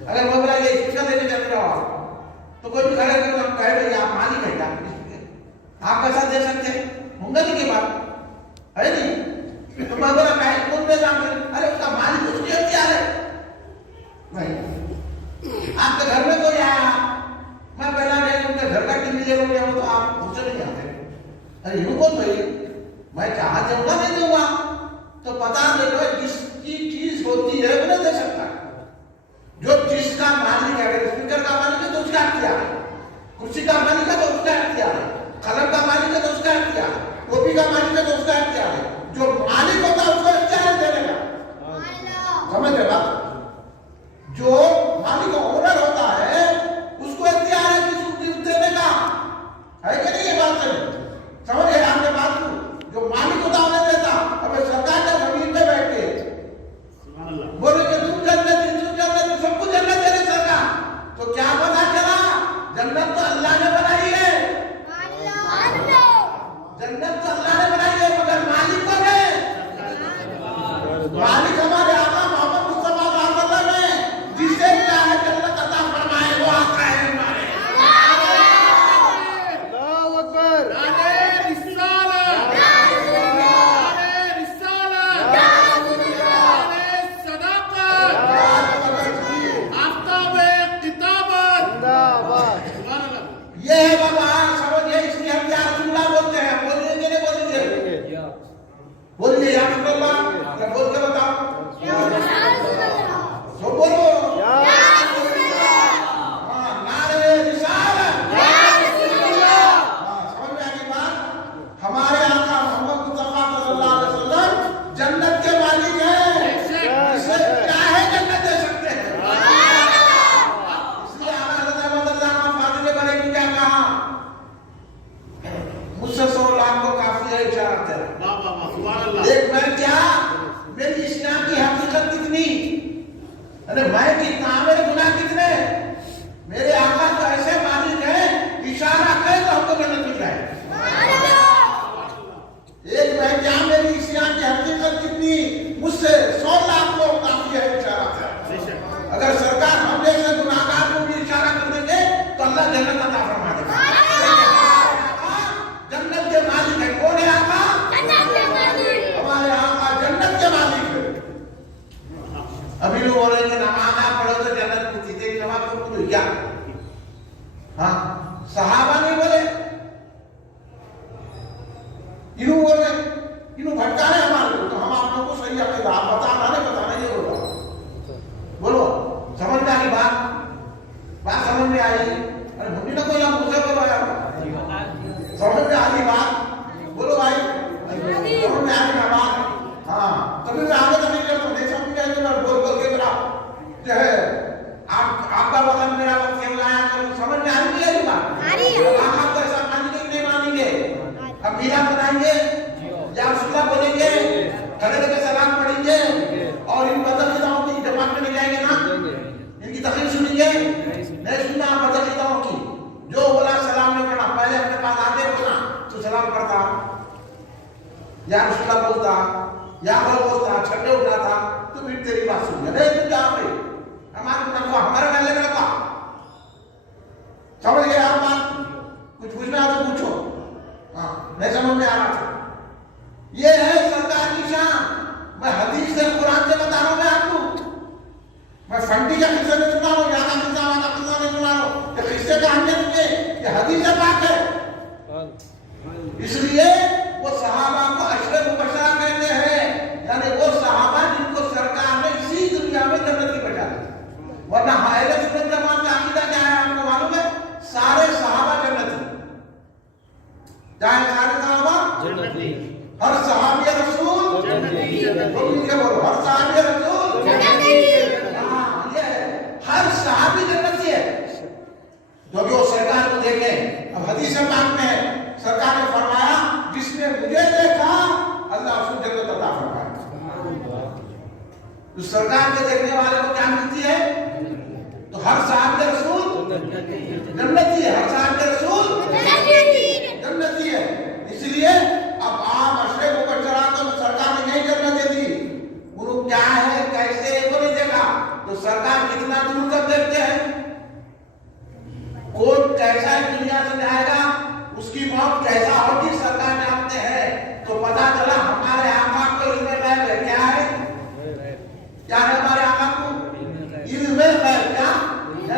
اگر وہ بولا یہ اس کا دینے چلتے رہو تو کوئی بھی کھڑے کر کہے بھائی آپ مالک ہے کیا, آپ کیسا دے سکتے ہوں گے؟ نہیں کی بات ہے نہیں. تو میں بولا کون دے گا؟ ارے اس کا آپ کے گھر میں کوئی آیا، میں پہلا نہیں ان کے گھر کا ٹی وی لے لوں گا، وہ تو آپ مجھ سے نہیں آتے. ارے یوں کون بھائی، میں چاہا دوں گا نہیں دوں گا، تو پتا نہیں لو جس کی چیز ہوتی ہے وہ نہیں دے سکتا. جو جس کا مالک ہے، اگر اسپیکر کا مالک ہے تو اس کا اختیار ہے، کرسی کا مالک ہے تو اس کا اختیار ہے، قلم کا مالک ہے تو اس کا اختیار ہے، کاپی کا مالک ہے تو اس کا اختیار ہے. جو مالک ہوتا ہے اس کو اختیار دینے کا. سمجھ رہے بات؟ جو مالک اونر ہوتا ہے اس کو اختیار ہے کسی کو دینے کا، ہے کہ نہیں؟ یہ بات ہے، سمجھ گئے آپ نے بات کو؟ جو مالک ہوتا انہیں دیتا. اب سرکار کا زمین پہ بیٹھ کے بولے کہ تم جنت سب کو جنت دے رہے سرکار، تو کیا پتا چلا جنت تو اللہ نے بنائی ہے، جنت تو اللہ نے بنائی ہے، مگر مالک کون ہے؟ مالک ہمارے آقا محمد مصطفیٰ صلی اللہ علیہ وسلم ہے، جسے چاہے جنت عطا فرمائے وہ آقا ہے ہمارے. اللہ اکبر. یہ ہے بابا، سمجھئے، اس لیے ہم یا رسول اللہ بولتے ہیں. بولیے کہ نہیں بولیے؟ بولیے یا رسول اللہ، کیا بول کے بتاؤ؟ تو بولو نعرہ رسالت. سمجھ میں آگی بات؟ ہمارے آقا محمد مصطفیٰ صلی اللہ علیہ وسلم جنت کے مالک ہیں، اسے چاہے جنت دے سکتے ہیں. اس لیے آقا حضرت احمد اللہ عنہ فاضل بنے کی کیا کہا؟ مجھ سے 100 لاکھ کو کافی ہے اشارت ہے. ایک میں کیا، میری اسلام کی حقیقت کتنی، ارے میں کتنا، میرے گناہ کتنے. میرے آقا تو ایسے مالک ہیں، اشارہ کرے تو ہم کو جنت مل جائے. ایک میں کیا، میری اسلام کی حقیقت کتنی، مجھ سے 100 لاکھ کو کافی ہے اشارت ہے. اگر سرکار ہم جیسے گناہگار کو بھی اشارہ کر دیں گے تو اللہ جنت عطا فرما دے گا. جنت کے مالک ہے. کون ہے آقا؟ ہمارے آقا جنت کے مالک ہے. ابھی لوگ بول رہے ہیں کہ نماز پڑھو تو جنت ملتی ہے، نماز کو پڑھو کیا؟ ہاں صحابہ نہیں بولے، انہوں بول رہے، انہوں بھٹکا رہے ہمارے کو، تو ہم آپ لوگوں کو صحیح عقیدہ آپ بتانا یہ بولو. بولو سمجھ میں آئی بات سمجھ میں آئی؟ ارے بھٹی نہ کوئی آپ مجھے بولو یار، سمجھ میں آئی بات؟ بولو بھائی سمجھ میں آئی بات؟ ہاں تبھی میں آگے نہیں کرتا ہوں، نہیں سمجھ میں آئی میں بول کے میرا جو ہے آپ کا وطن میرا وقت کھیل لایا تو سمجھ میں آئی نہیں آئی بات؟ آپ کو ایسا مانیں گے نہیں مانیں گے؟ اب میرا بنائیں گے یا رسول اللہ بولیں گے، کھڑے لے کے سلام پڑھیں گے اور ان بدعتوں کی جماعت میں نہیں جائیں گے نا؟ ان کی تقریر سنیں گے؟ نہیں سننا. بدعتوں کی جو بولا سلام نہیں پڑھا، پہلے اپنے پاس آتے بولا تو سلام پڑھتا یا رسول اللہ بولتا یا وہ بولتا، چھٹے اٹھاتا تو پھر تیری بات سن گیا. نہیں تم جا پہ ہمارے محلے میں رکھا. سمجھ گئے آپ بات؟ کچھ پوچھنا ہے تو پوچھو. ہاں نہیں سمجھ میں آ رہا تھا. یہ ہے سرکار کی شان. میں حدیث سے قرآن سے بتا رہا ہوں. میں آپ کو میں فنڈی کا قصہ نہیں سنا رہا ہوں، یہاں کا قصہ والا قصہ نہیں سنا رہا ہوں. یہ قصے کا ہم نے یہ حدیث پاک ہے. اس لیے وہ صحابہ کو اشرف مبشرہ کہتے ہیں، یعنی وہ صحابہ جن کو سرکار نے اسی دنیا میں جنت کی بچا دی. ورنہ اہل سنت جماعت کا عقیدہ کیا ہے آپ کو معلوم ہے؟ سارے صحابہ جنتی. چاہے سارے صحابہ جنتی، ہر صحابی رسول جنتی. بولو ہر صحابی رسول جنتی. ہاں یہ ہے، ہر صحابی جنتی ہے. جو بھی وہ سرکار کو دیکھیں. اب حدیث پاک میں سرکار نے فرمایا جس نے مجھے دیکھا اللہ اس کو جنت عطا فرمائے. تو سرکار کے دیکھنے والے کو کیا ملتی ہے؟ تو ہر صحابی رسول جنتی ہے، ہر صحابی رسول جنتی ہے. اس لیے اب آپ اشرف مبشرہ کو سرکار نے نہیں جنت دے دی. انہوں کیا ہے کیسے وہ نہیں دیکھا. تو سرکار کتنا دور تک دیکھتے ہیں. کون کیسا دنیا سے جائے گا، اس کی موت کیسا ہوگی سرکار جانتے ہیں. تو پتا چلا ہمارے آقا کو علم غیب ہے. کیا ہے؟ کیا ہے ہمارے آقا کو علم غیب؟ کیا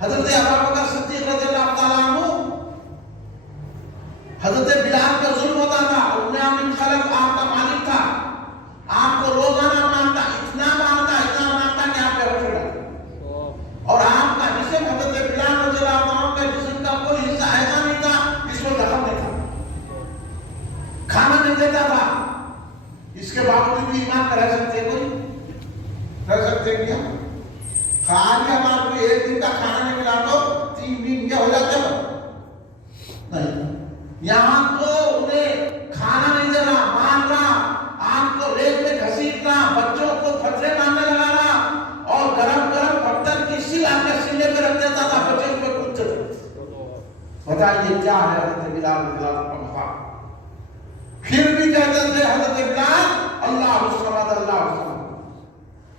حضرت ابوبکر صدیق رضی اللہ تعالیٰ عنہ حضرت بلال کا ظلم ہوتا تھا، ابن خلف آپ کا مالک تھا، آپ کو روزانہ مارتا، اتنا مارتا کہ آپ بے ہوش ہو جاتے، اور آپ کا جسم حضرت بلال رضی اللہ عنہ کے جسم کا کوئی حصہ ایسا نہیں تھا جس کو زخم نہیں تھا، کھانا نہیں دیتا تھا، اس کے باوجود بھی ایمان کر سکتے کوئی رہ سکتے کیا؟ خالی ہمارے کو ایک دن کا کھانا نہیں ملا تو 3 دن کیا ہو جاتے ہو؟ نہیں، یہاں تو انہیں کھانا نہیں دینا، مارنا، آنکھ کو ریت میں گھسیٹنا، بچوں کو پتھرے مارنے لگانا، اور گرم پتھر کی سیل آپ کے سینے پہ رکھ دیتا تھا، بچے اس پہ کودتے تھے۔ بتائیے کیا ہے حضرت بلال رضی اللہ عنہ کا مقام؟ پھر بھی کہتے تھے حضرت بلال اللہ الصمد اللہ الصمد،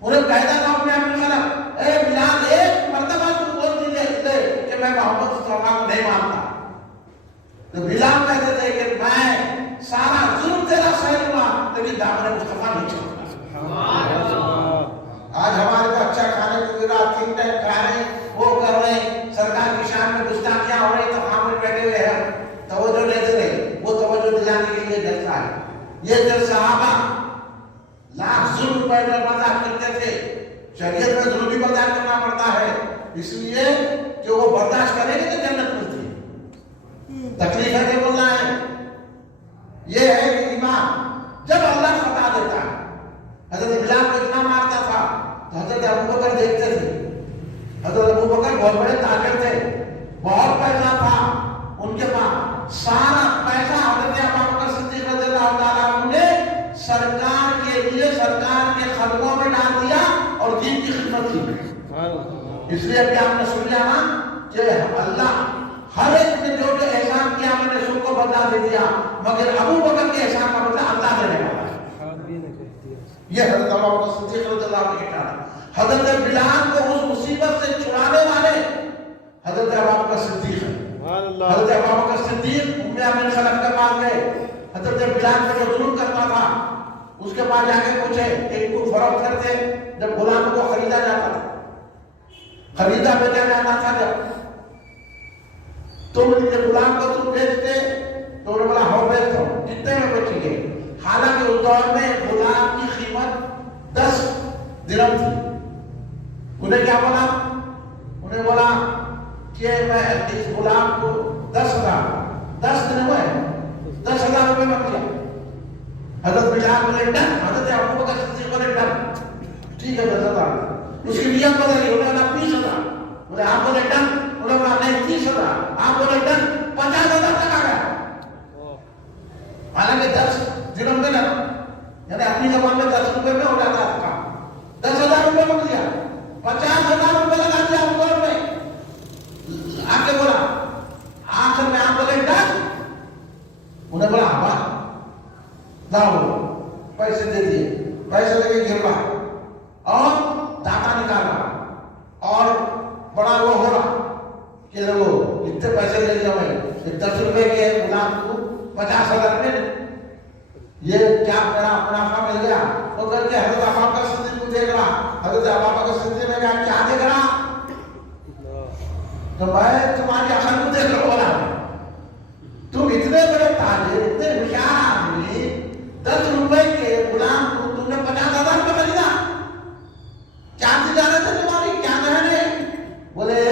انہیں کہتا تھا اپنے خلق، اے بلال ایک مرتبہ تو بول دیجئے کہ میں محمد صلی اللہ علیہ وسلم کو نہیں مانتا، تو بلال کہتے تھے کہ میں سارا ظلم تیرا سہ لوں گا لیکن دامن مصطفیٰ نہیں چھوڑوں گا۔ آج ہمارے کو اچھا کھانے کو ملا، 3 ٹائم کھا رہے ہیں، وہ کر رہے ہیں، سرکار کی شان میں گستاخیاں ہو رہی تو خاموش بیٹھے ہوئے ہیں، توجہ نہیں دے رہے، وہ توجہ دلانے کے لیے جلسہ ہے۔ یہ جب صحابہ لاکھ ظلم پر برداشت کرتے تھے، شریعت میں ظلم بھی برداشت کرنا پڑتا ہے، اس لیے کہ وہ برداشت کریں گے تو جنت ملتی ہے۔ تکلیف ہے کہ بولنا ہے، یہ ہے کہ ایمان جب اللہ خطا دیتا ہے۔ حضرت بلال کو اتنا مارتا تھا تو حضرت ابوبکر دیکھتے تھے، حضرت ابوبکر بہت بڑے تاجر تھے، بہت پیسہ تھا ان کے پاس، سارا پیسہ حضرت ابوبکر صدیق رضی اللہ تعالیٰ عنہ نے سرکار کے لیے سرکار کے خدموں میں ڈال دیا اور دین کی خدمت کی۔ اس لیے کہ آپ نے سن لیا نا کہ اللہ ہر ایک نے جو احسان کیا میں نے سب کو بدلا دے دیا، مگر ابوبکر کے احسان کا بدلہ اللہ دینے والا ہے۔ یہ حضرت ابوبکر صدیق رضی اللہ عنہ کی شان ہے۔ حضرت بلال کو اس مصیبت سے چھڑانے والے حضرت ابوبکر صدیق ہیں۔ حضرت ابوبکر صدیق ام خلف کے پاس گئے، حضرت بلال کو جو ظلم کرتا تھا اس کے پاس جا کے پوچھے، ایک کو فروخت کرتے جب غلام کو خریدا جاتا تھا، خریدا بیچا جاتا تھا، جب تم نے غلام کو تم بیچتے تو انہوں نے بولا ہو بیچتا ہوں، کتنے میں بیچیں گے؟ حالانکہ اس دور میں غلام کی قیمت 10 درہم تھی۔ انہیں کیا بولا؟ انہیں بولا کہ میں اس غلام کو 10,000 10 دن ہوئے 10,000 روپے میں دیا۔ حضرت بلال بولے ڈن، حضرت ابوبکر صدیق بولے ڈن، ٹھیک ہے 10,000۔ اس کی نیت بدلی، انہوں نے 20,000 بولے، آپ بولے ڈن، انہوں نے بولا نہیں 30,000، آپ بولے ڈن، 50,000 تک آ گیا۔ حالانکہ 10 درہم میں لگا، یعنی اپنی زبان میں 10 روپے میں ہو جاتا ہے کام، 10,000 روپے میں دیا، 50,000 روپے لگا دیا اس دور میں۔ آ کے بولا آخر میں آپ بولے ڈن، انہیں بولا ہوا نہ بولو، پیسے دے دیے، پیسے لے کے گروا اور داتا نکالا اور بڑا وہ ہو رہا کہ وہ اتنے پیسے لے لیا میں 10 روپے کے غلام کو 50,000 میں، یہ کیا میرا منافع مل گیا؟ تو کر کے حضرت ابوبکر صدیق کو دیکھ رہا، حضرت ابوبکر صدیق نے کہا کیا دیکھ رہا؟ تو میں تمہاری عقل کو دیکھ رہا بولا، تم اتنے بڑے تاجر، اتنے ہوشیار آدمی، 10 روپے کے غلام کو تم نے 50,000 روپے خریدا، کیا تجارت ہے تمہاری، کیا ذہن ہے؟ بولے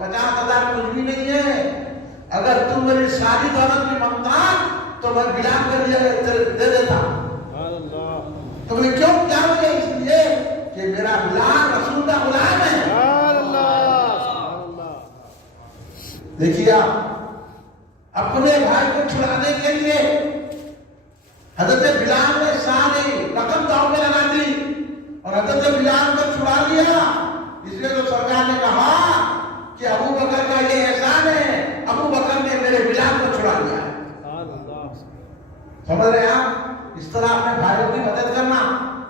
50,000 کچھ بھی نہیں ہے، اگر تم میری ساری دولت بھی مانگتا تو میں بلال کے لیے دے دیتا۔ تو میں کیوں کیا وجہ؟ اس لیے کہ میرا بلال رسول کا غلام ہے۔ دیکھیے آپ اپنے بھائی کو چھڑانے کے لیے حضرت بلال نے ساری رقم داؤ میں لگا دی اور حضرت بلال کو چھڑا لیا۔ اس لیے تو سرکار نے کہا کہ ابوبکر کا یہ احسان ہے، ابوبکر نے میرے بلال کو چھڑا لیا ہے۔ سمجھ رہے ہیں آپ؟ اس طرح اپنے بھائیوں کی مدد کرنا،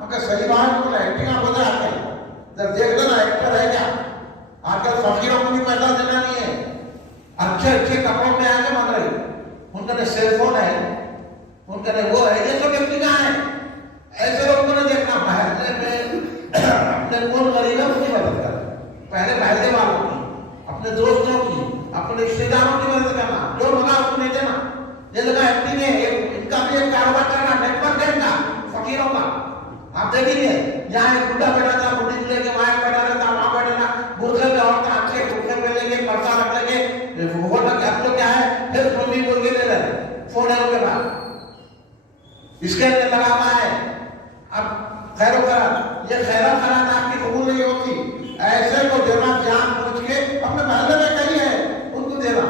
مگر صحیح بات کو ایکٹنگ آپ بتا آتے ہیں، جب دیکھ دو نا ایکٹر ہے کیا، آج کل فقیروں کو بھی پیسہ دینا نہیں ہے، اچھے اچھے کپڑوں میں آگے مانگ رہے، ان کا سیل فون ہے، ان کا وہ ہے، یہ سب ایکٹنگ ہے۔ ایسے لوگوں نے دیکھنا محلے میں اپنے کون غریب ہے اس کی مدد کر، پہلے محلے والوں کی اپنے دوستوں کی، اپنے رشتے داروں کی مدد کرنا، جو ملا اس کو نہیں دینا. یہ لگا ایف ٹی میں ان کا بھی ایک کاروبار چل رہا، نیٹ ورک ہے ان کا فقیروں کا. آپ دیکھیں گے یہاں ایک بڈھا بیٹھا تھا، بڈھی کو لے کے وہاں بیٹھا رہتا، وہاں بیٹھا برقعے میں عورتیں اچھے برقعے پہ لیں گے، پردہ رکھ لیں گے، وہ لگ اب تو کیا ہے پھر فون بول کے لے رہے فون ہے ان کے بعد اس کے اندر لگا ہوا ہے. اب خیر و خیرات، یہ خیر و خیرات آپ کی قبول نہیں ہوتی. ایسے کو دینا جان بوجھ کے، اپنے محلے میں کئی ہے ان کو دینا،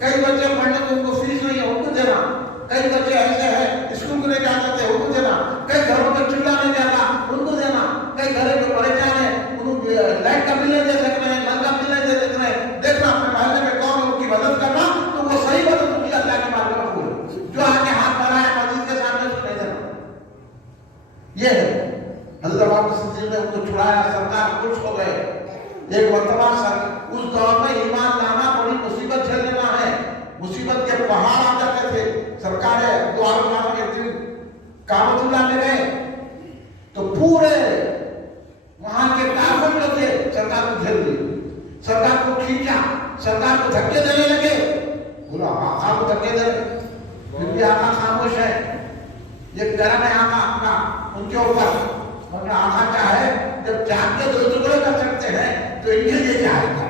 کئی بچے پڑھنے کو ان کو فیس نہیں ہے ان کو دینا، کئی بچے ایسے ہیں اسکول کو نہیں جا سکتے ان کو دینا، کئی گھروں میں چولہا نہیں جاتا ان کو دینا، کئی گھر جو پریشان ہیں ان کو لائٹ کا بل نہیں دے سکتے ہیں، نل کا بل نہیں دے سکتے ہیں. دیکھنا اپنے محلے میں کون ان کی مدد کرنا، تو وہ صحیح مدد ہوگی اللہ کے مال میں قبول. جو آگے ہاتھ بڑھا ہے مسجد کے سامنے اس کو نہیں دینا. یہ ہے حضرت ابوبکر صدیق نے ان کو چھڑایا، سرکار خوش ہو گئے. ایک مرتبہ اس دور میں ایمان لانا بڑی مصیبت جھیلنا ہے، مصیبت کے پہاڑ آ جاتے تھے. سرکار دعا کرنے کے دن کعبۃ اللہ میں گئے تو پورے وہاں کے کافر جو تھے سرکار کو گھیر لیے، سرکار کو کھینچا، سرکار کو دھکے دینے لگے. بولا آقا کو دھکے دے، پھر بھی آقا خاموش ہے. یہ کرم ہے آقا اپنا ان کے اوپر، مگر آقا چاہے جب جان کے دو ٹکڑے کر سکتے ہیں تو ان کے لیے کیا ہے.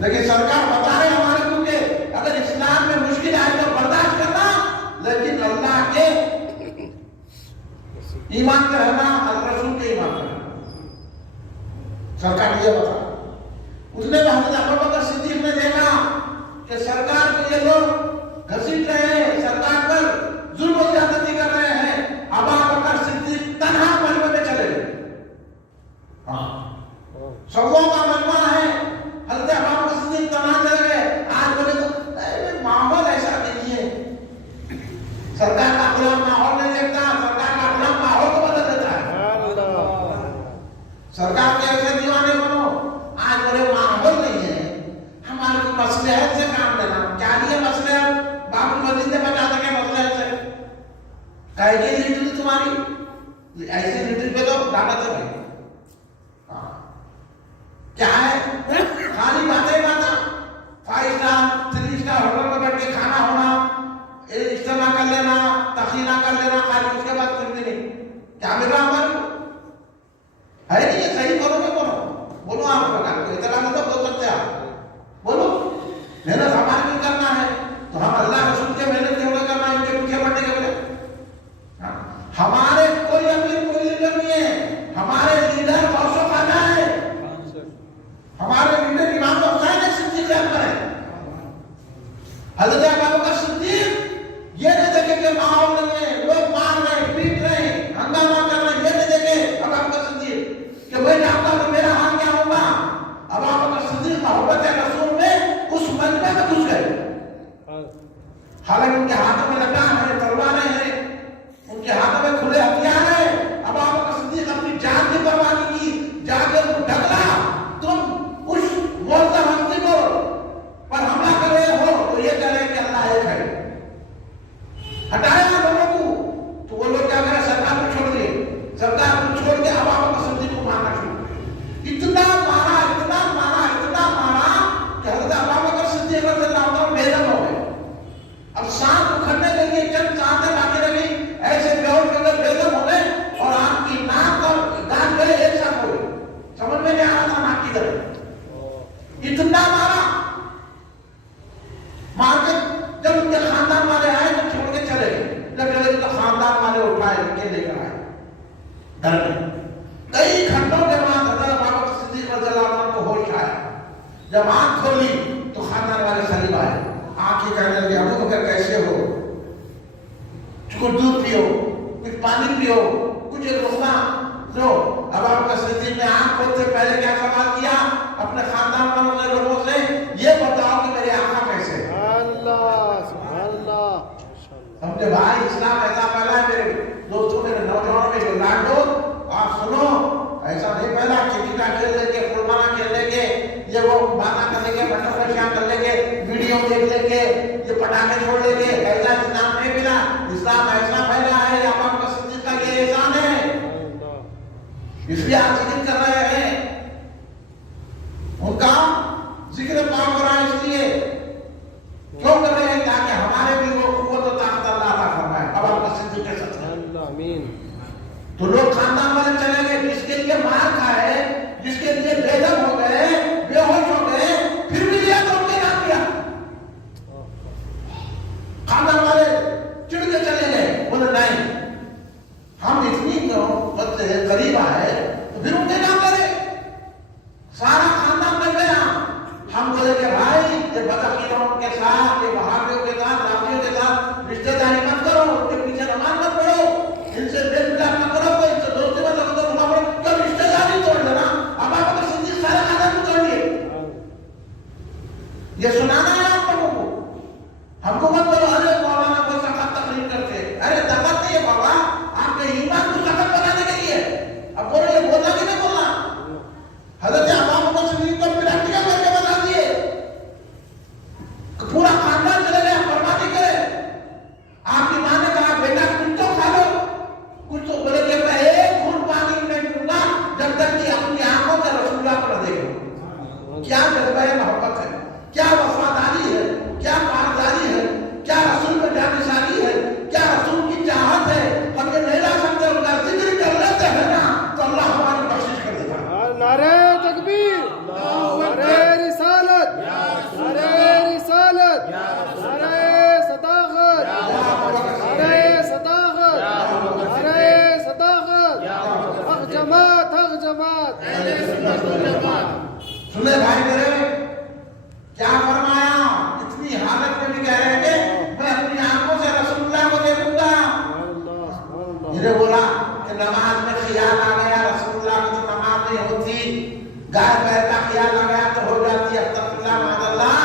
لیکن سرکار بتا رہے ہمارے کو کہ اگر اسلام میں مشکل آئے تو برداشت کرنا، لیکن اللہ کے ایمان کا رہنا، اللہ رسول کے ایمان کا رہنا. سرکار یہ بتا. اس نے حضرت ابوبکر صدیق نے دیکھا کہ سرکار کو یہ لوگ گھسیٹ رہے ہیں، سرکار پر ظلم و زیادتی کر رہے ہیں. ابوبکر صدیق تنہا مجمع میں چلے گئے. سبوں کا مجمع ہے، حضرت ابوبکر صدیق تنہا چلے گئے. آج بولے تو ماحول ایسا نہیں ہے، سرکار کا غلام ماحول نہیں دیکھتا، سرکار کا غلام ماحول کو بدل دیتا ہے. سرکار کے ایسے دیوانے بنو. آج بولے ماحول نہیں ہے، ہمارے کو مصلحت سے کام لینا. کیا لیے مصلحت؟ باب المسجد میں بتا سکے مصلحت سے. کہے کہ لیڈر تمہاری ایسے لیڈر پہ تو لعنت ہے بھائی. کیا ہے؟ خالی باتیں باتیں، 5 اسٹار 3 اسٹار ہوٹل میں بیٹھ کے کھانا ہونا، اجتماع کر لینا، تقریر کر لینا، خالی اس کے بعد کچھ بھی نہیں. کیا مل رہا ہمارے کو ہے نہیں. یہ صحیح کرو گے بولو آپ بتا کو اتنا مطلب بول سکتے آپ بولو. محنت ہمارے کو کرنا ہے تو ہم اللہ رسول کے محنت کیوں نہ کرنا، ان کے پیچھے بڑھنے کے بجائے. ہمارے کوئی امیر کوئی لیڈر نہیں ہے، ہمارے لیڈر غوث و خواجہ ہے، ہمارے لیڈر امام حسین صدیق اکبر ہے. حضرت ابوبکر صدیق یہ نہیں دیکھے کہ ماحول نہیں ہے، لوگ مار رہے ہیں، پیٹ رہے ہیں، ہنگامہ کر رہے ہیں، یہ نہیں دیکھے ابوبکر صدیق کہ میں جانتا ہوں میرا حال کیا ہوگا. ابوبکر صدیق محبت رسول میں اس مجمع میں گھس گئے. حالانکہ ان کے ہاتھوں میں لگام ہے، تلواریں ہیں، ان کے ہاتھوں میں کھلے ہتھیار ہیں. ابوبکر صدیق اپنی جان کی پرواہ نہیں کی، جا کے ان کو ڈگلا. تم اس موزہ ہستی کو پر حملہ کر رہے ہو تو یہ کہہ رہے کہ اللہ ایک ہے. ہٹایا لوگوں کو تو وہ لوگ کیا کرے، سرکار کو چھوڑ دیے. سرکار کو چھوڑ کے ابوبکر صدیق کو مارنا شروع. اتنا مارا کہ حضرت ابوبکر صدیق رضی اللہ عنہ بے دم ہو گئے. اب سانس اکھڑنے کے لیے چند سانسیں باقی رہ گئی، ایسے بیہوش ہو کر بے دم ہو گئے اور آپ کی ناک اور دانت گلے ایک ساتھ ہو گئے. سمجھ میں نہیں آ رہا تھا ناک کی طرف. اتنا مار کے جب ان کے خاندان والے آئے تو چھوڑ کے چلے گئے. جب چلے تو خاندان والے اٹھائے کے لے کر آئے گھر میں. کئی گھنٹوں کے بعد حضرت ابوبکر صدیق رضی اللہ عنہ کو ہوش آیا. جب آنکھ کھولی تو خاندان والے قریب آئے. آنکھیں کہنے لگے ابوبکر کیسے ہو، کچھ دودھ پیو، کچھ پانی پیو، کچھ رکنا لو. ابوبکر صدیق نے آنکھ کھولتے پہلے کیا سوال کیا اپنے خاندان والے لوگوں سے، یہ بتاؤ کہ میرے آقا کیسے ہیں. سمجھے بھائی، اسلام ایسا پھیلا ہے میرے دوستوں میرے نوجوانوں میں جو لانڈو آپ سنو، ایسا نہیں پھیلا چکیٹا کھیل لیں گے، قربانہ کھیل لیں گے، یہ وہ بانا کر لیں گے، بٹر فشیاں کر لیں گے، ویڈیو دیکھ لیں گے، یہ پٹاخے چھوڑ لیں گے. ایسا اسلام نہیں ملا. اسلام ایسا پھیلا ہے، ابوبکر صدیق کا یہ احسان ہے، اس لیے آپ ذکر کر رہے ہیں. ان کا ذکر پاک ہو رہا ہے اس لیے کیوں کر رہے ہیں تاکہ ہمارے بھی وہ قوت و طاقت اللہ عطا فرمائے. اب آپ کا صدیق کے ساتھ اللہ آمین. تو لوگ خاندان والے چلے گئے جس کے لیے مار کھائے, جس کے لیے بے دم ہو گئے, بے ہوش ہو گئے, پھر بھی لیا تو ان کے نام کیا. خاندان والے چڑ کے چلے گئے, بولے نہیں ہم اتنی قریب آئے تو پھر ان کے نام کرے. سارا خاندان بن گیا. ہم بولے کہ بھائی یہ بدعقیدوں کے ساتھ, یہ وہابیوں کے ساتھ, رافضیوں کے ساتھ رشتہ داری مت کرو, ان کے پیچھے نماز مت پڑھو, ان سے بے ملاپ مت کرو, ان سے دوستی مت کرو, کب رشتہ داری توڑ لینا. اب آپ کو صدیق سارے خاندان کو توڑ لیے. یہ سنانا ہے آپ لوگوں کو. ہم کو مت کرو ارے مولانا کو سخت تقریر کرتے, ارے طاقت نہیں ہے بابا, آپ کے ایمان کو سخت بنانے کے لیے. اب بولو یہ بولنا کہ نہیں بولنا. حضرت امام مسلم کو پریکٹیکل کر کے بتا دیے. پورا خاندان چلے گئے, پرواہ نہیں کرے. آپ کی ماں نے کہا بیٹا کچھ تو کھا لو, کچھ تو. بولے کہ میں ایک گھونٹ پانی نہیں پیوں گا جب تک کہ اپنی آنکھوں سے رسول اللہ کو نہ دیکھوں. کیا جذبہ محبت ہے, کیا وفاداری ہے, کیا پاسداری ہے, کیا رسول میں جانشانی ہے, کیا رسول کی چاہت ہے. ہم یہ نہیں لا سکتے, ان کا ذکر کر لیتے ہیں نا تو اللہ ہماری بخشش کر دے گا. نعرہ تکبیر, نعرہ رسالت, نعرہ رسالت, نعرہ صداقت, نعرہ صداقت, نعرہ صداقت, حق جماعت, حق جماعت. سنے بھائی میرے کیا فرمایا. اتنی حالت میں بھی کہہ رہے ہیں میں اپنی آنکھوں سے رسول اللہ کو دیکھوں گا. مجھے بولا کہ نماز میں خیال آ گیا, رسول اللہ کو تو نماز نہیں ہوتی, گائے پیر کا خیال آ گیا تو ہو جاتی ہے استغفر اللہ معاذ اللہ.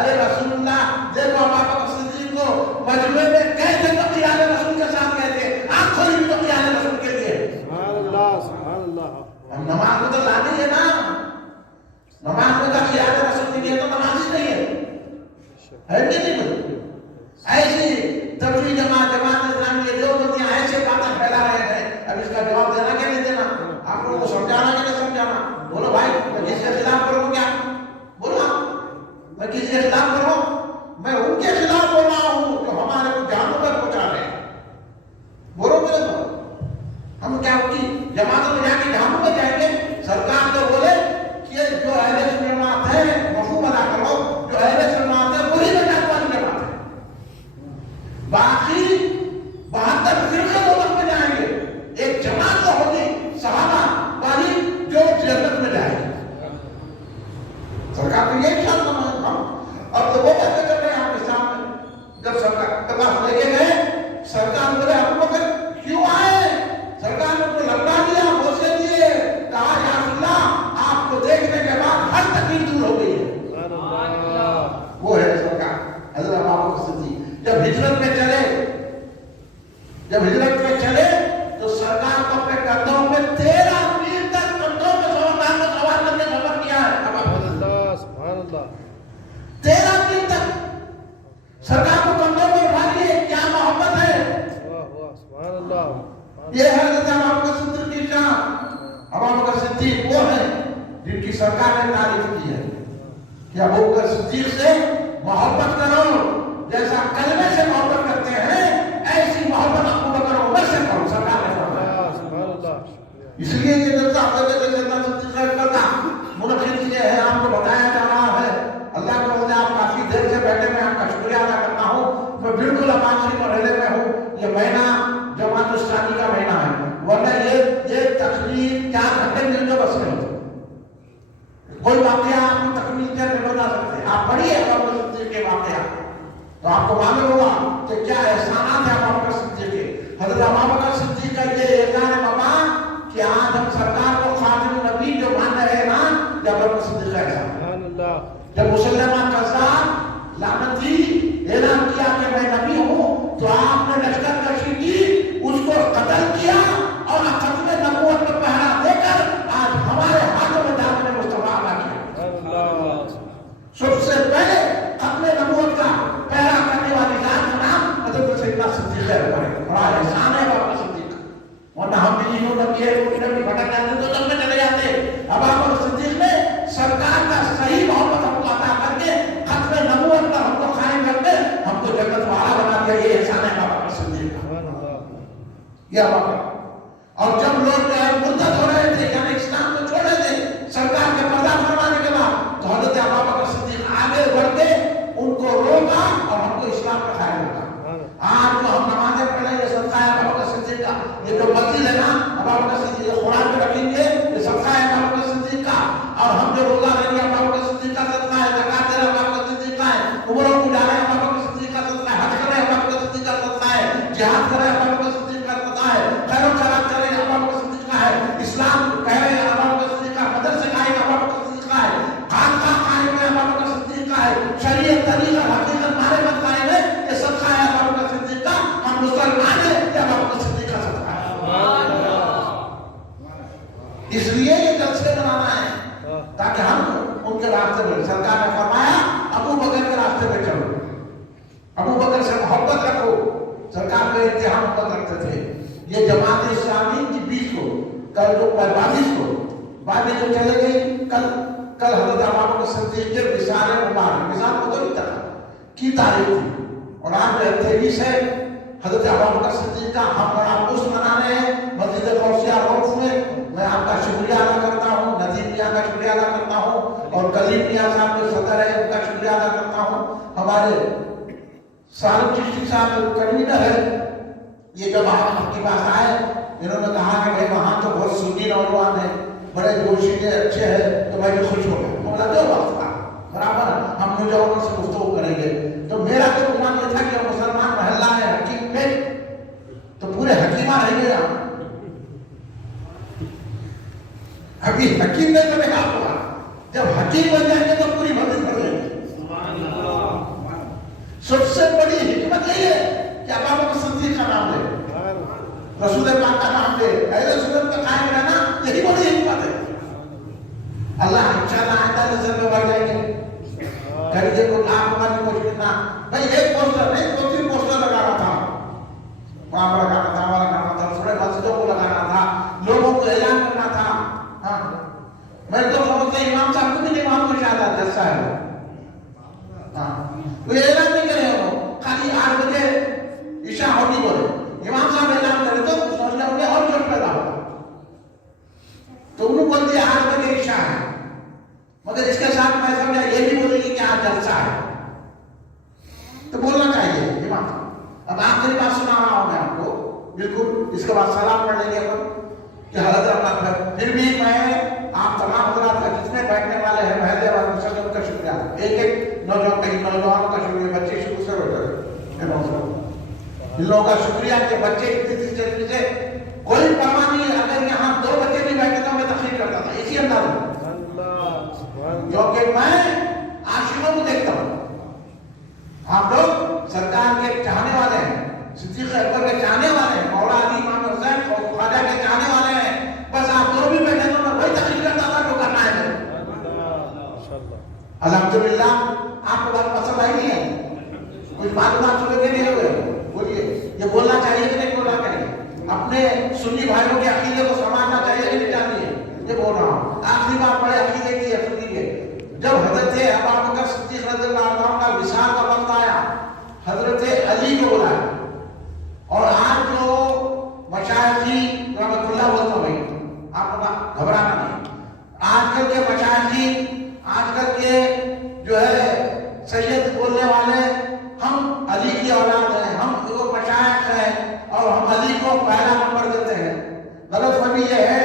ارے رسول اللہ دیکھو ابو بکر صدیق کو مجمع میں کیسے تو خیال رسول کے ساتھ کہتے, آنکھ کھولی بھی تو خیال رسول کے لیے. سبحان اللہ, سبحان اللہ. نماز میں تو لانی ہے نا, نماز میں کا خیال رسول کے لیے تو نماز ہی نہیں ہے کہ نہیں. ایسی تبلیغ جماعت اسلامی جو باتیں ایسے باتیں پھیلا رہے ہیں, اب اس کا جواب دینا کہ نہیں دینا, آپ لوگوں کو سمجھانا کہ نہیں سمجھانا. بولو بھائی میں کس کے خلاف کروں, کیا بولو, میں کس کے خلاف کروں, میں ان کے خلاف بول رہا ہوں جو ہمارے کو جانوں پر پہنچا رہے ہیں. بولو میرے کو, ہم کیا ان کی جماعتوں میں جا کے جانوں پر جائیں گے. سرکار تو بولے کہ جو اہل سنت ہے مفہوم ادا کرو, جو اہل سنت ہے وہی نجات والی جماعت ہے. باقی 72 فرقے دولت میں جائیں گے, ایک جماعت تو ہوگی صحابہ والی جو جنت میں جائے گی. سرکار نے یہ خیال کرنا ہے. ہم اب تو وہ باتیں کر رہے ہیں آپ کے سامنے. جب سرکار کے پاس لے کے گئے, سرکار بولے ہم کو کیوں آئے. سرکار نے ان کو لگا دیا, بوسے دیے, کہا یا رسول اللہ آپ کو دیکھنے کے بعد ہر تکلیف دور ہو گئی ہے. وہ ہے سرکار حضرت ابو بکر صدیق. جب ہجرت میں چلے تو سرکار کو اپنے کندھوں میں 13 میل تک کندھوں میں سوار کو سوار کرنے کا سفر کیا ہے. سبحان اللہ, سبحان اللہ. 13 میل تک سرکار کو کندھوں میں اٹھا لیے. کیا محبت ہے. سبحان اللہ. یہ ہے حضرت ابو بکر صدیق کی شان. ابو بکر صدیق وہ ہے جن کی سرکار نے تعریف کی ہے کہ ابو بکر صدیق سے محبت کرو, جیسا کلمے سے محبت کرتے ہیں ایسی محبت ابو بکر عمر سے کرو. سرکار نے فرمایا. سبحان اللہ. اس لیے یہ جلسہ حضرت صدیق کا منعقد یہ ہے, آپ کو بتایا جا رہا ہے. اللہ کے وجہ آپ کافی دیر سے بیٹھے, میں آپ کا شکریہ ادا کرتا ہوں. میں بالکل آخری مرحلے میں ہوں. یہ مہینہ جماعت اسلامی کا مہینہ ہے, ورنہ یہ تقریر 4 گھنٹے مل جو بس نہیں ہوتی. کوئی واقعہ آپ کی تقریر سے نہیں بتا سکتے. آپ پڑھیے ابو بکر صدیق کے واقعہ تو آپ کو معلوم ہوگا کہ کیا احسانات ہیں ابو بکر صدیق کے. حضرت ابو بکر صدیق کا یہ اعلان ہے بابا کہ آج ہم سرکار کو خاتم النبی جو مان رہے ہیں نا, جب ابو بکر صدیق کا احسان. سبحان اللہ. جب مسلمہ کذاب لعنتی اعلان کیا کہ میں نبی ہوں تو آپ نے لشکر کشی کی, اس کو قتل کیا اور ختم نبوت کا پہرا دے کر آج ہمارے ہاتھوں میں دامن مصطفیٰ عطا کیا. سب سے پہلے ختم نبوت کا پہرا کرنے والی ذات کا نام حضرت سیدنا صدیق اکبر ہے. بڑا احسان ہے ابو بکر صدیق. ورنہ ہم بھی نہیں ہوتے ہیں, کوئی نبی بھٹک جاتے تو جنگ میں چلے جاتے. ابو بکر صدیق نے سرکار کا صحیح محبت ہم کو عطا یہ ابو بکر. اور جب لوگ مرتد ہو رہے تھے یعنی اسلام کو چھوڑ رہے تھے سرکار کے پردہ فرمانے کے بعد تو حضرت ابو بکر صدیق آگے بڑھ کے ان کو روکا اور ہم کو اسلام کا خیال رکھا. آج جو ہم نمازیں پڑھیں یہ صدقہ ہے ابو بکر صدیق کا. یہ جو مسجد ہے نا ابو بکر صدیق یہ قرآن میں رکھیں گے یہ صدقہ ہے ابو بکر صدیق کا. اور ہم جو روزہ رہیں گے ابو بکر صدیق کا صدقہ ہے. زکات دے رہے ابو بکر صدیق کا ہے. عمروں کو جا رہے ہیں ابو بکر صدیق کا صدقہ ہے. حج کر رہے ہیں ابو بکر صدیق کا صدقہ ہے. جہاد کر رہے ہیں ابو بکر صدیق کا صدقہ ہے. خیر و خیرات کر رہے ہیں ابو بکر صدیق کا ہے. اسلام کہہ رہے ہیں ابو بکر صدیق کا. مدرسے قائم ابو بکر صدیق کا ہے. خانقاہ قائم ہے ابو بکر صدیق کا ہے. شریعت طریقہ حقیقت معرفت قائم ہے یہ صدقہ ہے ابو بکر صدیق کا. ہم مسلمان ہیں یہ ابو بکر صدیق کا صدقہ ہے. اس لیے یہ جلسے بنانا ہے تاکہ ہم ان کے راستے میں. سرکار نے فرمایا ابو بکر کے راستے میں چلو, ابو بکر سے محبت رکھو. سرکار کا انتہا محبت رکھتے تھے. یہ جماعت اسلامی کی 20 کو کل جو 22 کو بعد جو چلے گئی کل حضرت ابو بکر صدیق کے وصال مبارک وصال کو تو نہیں تھا کی تاریخ تھی اور آج 23 ہے حضرت ابو بکر صدیق کا. ہم بڑا خوش منا رہے ہیں مسجد غوثیہ روڈ میں. میں آپ کا شکریہ ادا کرتا ہوں, ندیم میاں کا شکریہ ادا کرتا ہوں اور کلیم میاں صاحب جو صدر ہے ان کا شکریہ ادا کرتا ہوں. ہمارے سالم چشتی صاحب جو کنوینر ہے یہ جب آپ کے پاس آئے انہوں نے کہا کہ بھائی وہاں تو بہت سنی نوجوان ہیں بڑے جوشیلے اچھے ہیں تو میں بھی خوش ہو گیا. بولا دو وقت تھا برابر ہم نوجوانوں سے گفتگو کریں گے. تو میرا تو گمان یہ تھا کہ مسلمان محلہ ہے حکیم میں تو پورے حکیمہ رہیں گے. ابھی حکیم نے تو کہا ہوا جب حکیم بن جائیں گے تو پوری مدد کر لیں گے. سب سے بڑی حکمت یہ ہے کہ ابو بکر صدیق کا نام لے, رسول پاک کا نام لے, اہل سنت کا قائم رہنا یہی بڑی حکمت ہے. اللہ انشاءاللہ آئندہ نظر میں بڑھ جائیں گے. کریے کو آپ ہماری کوشش نہ بھائی ایک پوسٹر نہیں 2-3 پوسٹر لگانا تھا, وہاں پر لگانا تھا, وہاں لگانا تھا, تھوڑے مسجدوں کو لگانا تھا, لوگوں کو اعلان کرنا تھا. میں تو سمجھتا امام صاحب کو بھی نہیں معلوم شاید جلسہ ہے وہ اعلان نہیں کرے ہو خالی 8 بجے عشاء ہوگی بولے امام صاحب اعلان کرے تو سوچنا انہیں اور جوش پیدا ہوگا. تو انہوں بول دیا 8 بجے عشاء ہے مگر اس کے ساتھ میں سمجھا یہ بھی بولے گی کہ آج جلسہ ہے تو بولنا چاہیے امام صاحب. اب آخری بات سنا رہا ہوں میں آپ کو بالکل. اس کے بعد سلام پڑھ لیں گے کہ حضرت اللہ پھر بھی میں آپ تمام حضرات کا جتنے بیٹھنے والے ہیں محلے والے سب کا شکریہ. ایک نوجوان کئی نوجوانوں کا شکریہ, بچے شروع سے ہو جائے ان لوگوں کا شکریہ کہ بچے اتنی سے کوئی پرواہ نہیں. اگر یہاں 2 بچے بھی بیٹھے تو میں تقریر کرتا تھا اسی انداز میں کیونکہ میں عاشقوں کو دیکھتا ہوں. آپ لوگ سرکار کے چاہنے والے ہیں, صدیق اکبر کے چاہنے والے ہیں, مولا علی امام حسین اور خواجہ کے چاہنے والے ہیں. بس آپ دونوں بھی بیٹھے تو میں وہی تقریر کرتا تھا جو کرنا ہے. الحمدللہ آپ کو بات پسند آئی نہیں ہے, کچھ معلومات سنے کے نہیں ہوئے. بولیے یہ بولنا چاہیے کہ نہیں بولنا چاہیے, اپنے سنی بھائیوں کے عقیدے کو سمجھنا چاہیے کہ نہیں چاہیے, یہ بول رہا ہوں. آخری بات بڑے عقیدے کی ہے سنی کے. جب حضرت ابو بکر صدیق رضی اللہ عنہ کا وصال کا وقت آیا حضرت علی کو بلایا اور آج جو مشائخین رحمۃ اللہ بولتا بھائی آپ گھبرانا نہیں. آج کل کے مشائخین آج کل کے جو ہے سید بولنے والے ہم علی کی اولاد ہیں, ہم وہ مشائخ ہیں اور ہم علی کو پہلا نمبر دیتے ہیں. غلط فہمی یہ ہے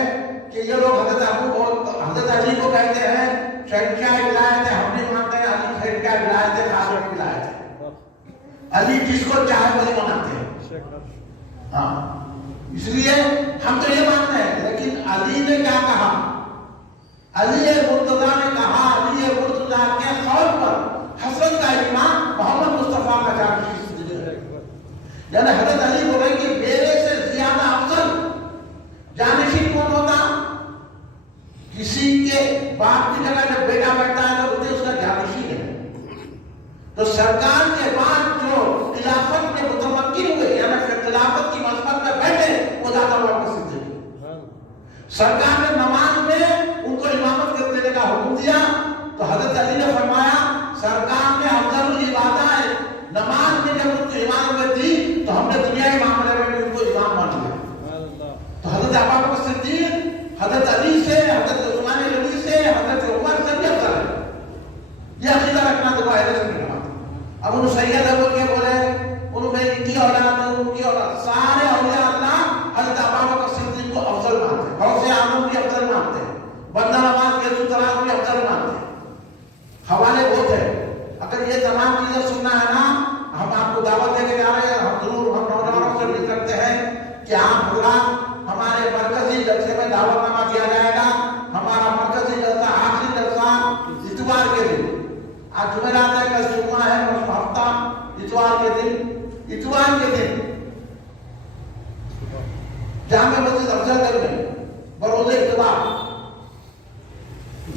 کہ یہ لوگ حضرت علی کو کہتے ہیں شہنشاہ ولایت ہے, ہم نہیں مانتے ہیں علی شہنشاہ ولایت ہے, خاتم ولایت ہے. علی جس کو چاہے وہی مناتے ہیں. ہاں اس لیے ہم تو یہ مانتے ہیں لیکن علی نے کیا کہا, علی مرتضیٰ نے کہا, علی مرتضیٰ کے قول پر حسن کا امام محمد مصطفیٰ کا جانشین ہے. یعنی حضرت علی بول رہے کہ میرے سے زیادہ افضل جانشین کون ہوتا, کسی کے باپ کی جگہ جب بیٹا بیٹھتا ہے تو اس کا جانشین ہے. تو سرکار کے بعد جو خلافت میں متمکن ہوئے یعنی خلافت کی مسجد میں بیٹھے وہ زیادہ ابو بکر صدیق. سرکار نے نماز میں ان کو امامت دینے کا حکم دیا پہلے سے نہیں نماز. اب انہوں سید ابو کے بولے انہوں میں ان کی اولاد ہے ان کی اولاد سارے اولیاء اللہ حضرت ابوبکر صدیق کو افضل مانتے ہیں. غوث اعظم بھی افضل مانتے ہیں. بندہ نواز کے طرح بھی افضل مانتے ہیں. حوالے بہت ہے. اگر یہ تمام چیزیں سننا ہے نا ہم آپ کو دعوت دے کے جا رہے ہیں. ہم ضرور ہم نوجوانوں سے بھی کرتے ہیں کہ آپ حضرات ہمارے مرکزی جلسے میں دعوت نامہ دیا جائے گا. ہمارا مرکزی جلسہ آخری جلسہ اتوار کے دن آج جمعرات ہے کل جمعہ ہے ہفتہ اتوار کے دن جامع مسجد افضل گنج میں بروز اتوار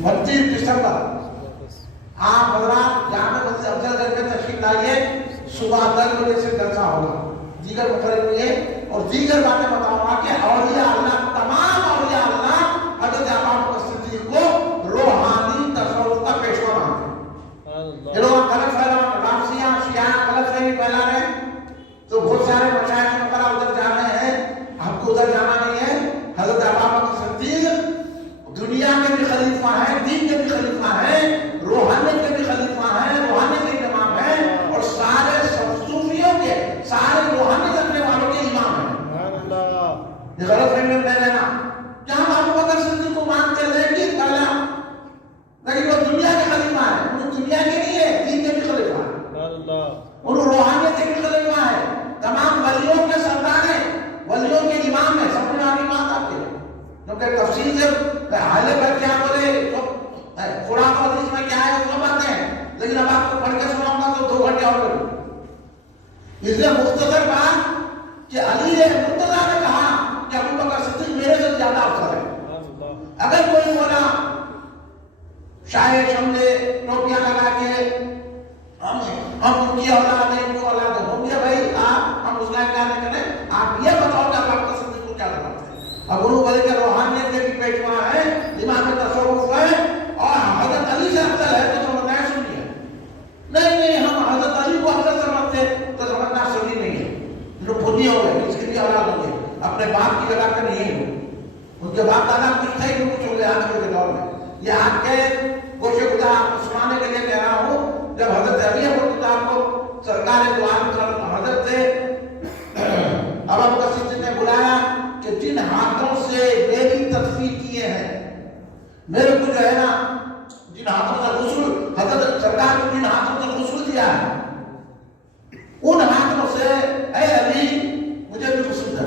29 دسمبر آپ حضرات جامع مسجد افضل گنج میں تشریف لائیے. صبح 10 بجے سے جلسہ ہوگا. دیگر مقرر ہوئے اور دیگر باتیں بتاؤں گا کہ اولیاء اللہ تمام اولیاء اللہ حضرت ابوبکر صدیق کو روحانی تصوف کا پیشوا مانتے ہیں. یہ لوگ غلط پھیلاؤ رافضیاں شیعہ غلط فہمی پھیلا رہے ہیں تو بہت سارے مشائخ مقرر ادھر جا رہے ہیں. ہم کو ادھر جانا نہیں ہے. حضرت ابوبکر صدیق دنیا کے بھی خلیفہ ہیں, دین کے بھی خلیفہ ہیں, روحانیت کے بھی خلیفہ ہیں, روحانیت کے امام ہیں اور سارے صوفیوں کے سارے روحانیت رکھنے والوں کے امام ہیں. یہ غلط فہمی میں لے لینا. جہاں ابوبکر صدیق کو مانتے رہے کہ پہلا لیکن وہ دنیا کے خلیفہ ہیں. انہوں دنیا کے لیے دین کے بھی خلیفہ ہیں. انہوں روحانیت کے بھی خلیفہ ہیں. تمام ولیوں کے سردار ہیں, ولیوں کے امام ہیں. سب میں آگے بات آتی ہے کیونکہ تفصیل سے حالے پر کیا بولے قرآن و حدیث میں کیا ہے وہ باتیں ہیں لیکن اب آپ کو پڑھ کے سناؤں گا تو 2 گھنٹے اور لگیں. اس لیے مختصر بات کہ علی مرتضیٰ نے کہا کہ ابوبکر صدیق میرے سے زیادہ افضل ہے. اگر کوئی بولا شاید شملے ٹوپیاں لگا کے ہم ان کی اولاد ہیں ان کو اولاد ہوں گے بھائی آپ ہم اس کا انکار نہیں کریں. آپ یہ بتاؤ کہ ابوبکر صدیق کو کیا لگاتے ہیں. اب انہوں بولے کہ روحانیت کے بھی پیشوا ہے, امام تصوف ہے اور حضرت علی سے افضل ہے تو سمجھنا سنیے. نہیں ہم حضرت علی کو افضل سمجھتے تو سمجھنا سنی نہیں ہے. جو خود ہی ہو گئے اس کے بھی اولاد ہوں گے اپنے باپ کی جگہ پہ نہیں ہو. ان کے باپ دادا کچھ تھے جو کچھ ہو گئے آج کے دور میں. یہ آپ کے گوشے خدا سنانے کے لیے کہہ رہا ہوں. جب حضرت علی مرتضیٰ کو سرکار دو عالم حضرت ابوبکر صدیق نے بلایا کہ جن ہاتھوں سے میری تدفین کیے ہیں میرے کو جو ہے نا جن ہاتھوں سے غسل حضرت سرکار کو جن ہاتھوں سے غسل دیا ہے ان ہاتھوں سے اے علی مجھے بھی غسل دے.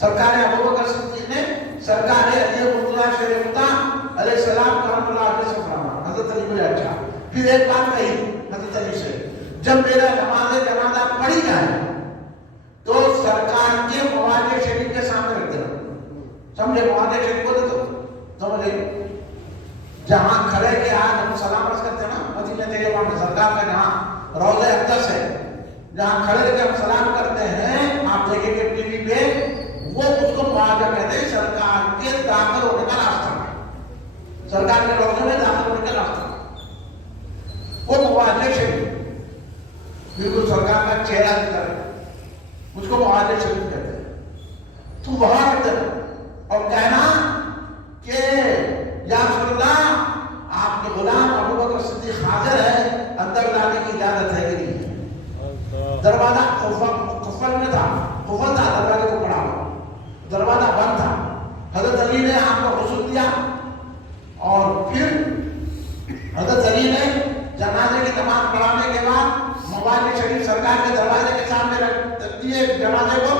سرکار ابوبکر صدیق نے سرکار علی مرتضیٰ شریف علیہ السلام کرم اللہ علیہ سے فرمایا. حضرت علی بولے اچھا. پھر ایک بات کہی حضرت علی سے جب میرا نماز جنازہ پڑھی جائے تو سرکار کے مواضع شریف کے سامنے رکھ دینا. سمجھے مواضع شریف بولے تو سمجھے جہاں کھڑے کے آج ہم سلام عرض کرتے ہیں نا مدینہ طیبہ میں سرکار کا جہاں روضہ اقدس ہے جہاں کھڑے کے ہم سلام کرتے ہیں آپ دیکھیں گے ٹی وی پہ وہ اس کو مواضع کہتے ہیں سرکار کے داخل ہونے کا راستہ. سرکار کے روضے میں داخل ہونے کا راستہ وہ مواضع شریف بالکل سرکار کا چہرہ کی طرح مجھ کو مواضع شریف کہتے ہیں. تو وہاں رکھتے ہیں اور کہنا کہ یا رسول اللہ آپ کے غلام ابوبکر صدیق حاضر ہے اندر جانے کی اجازت ہے کہ نہیں. دروازہ قفل میں تھا قفل تھا دروازے کو پڑا ہوا دروازہ بند تھا. حضرت علی نے آپ کو غسل دیا اور پھر حضرت علی نے جنازے کی تمام پڑھانے کے بعد مواضع شریف سرکار کے دروازے کے سامنے رکھ دیے جنازے کو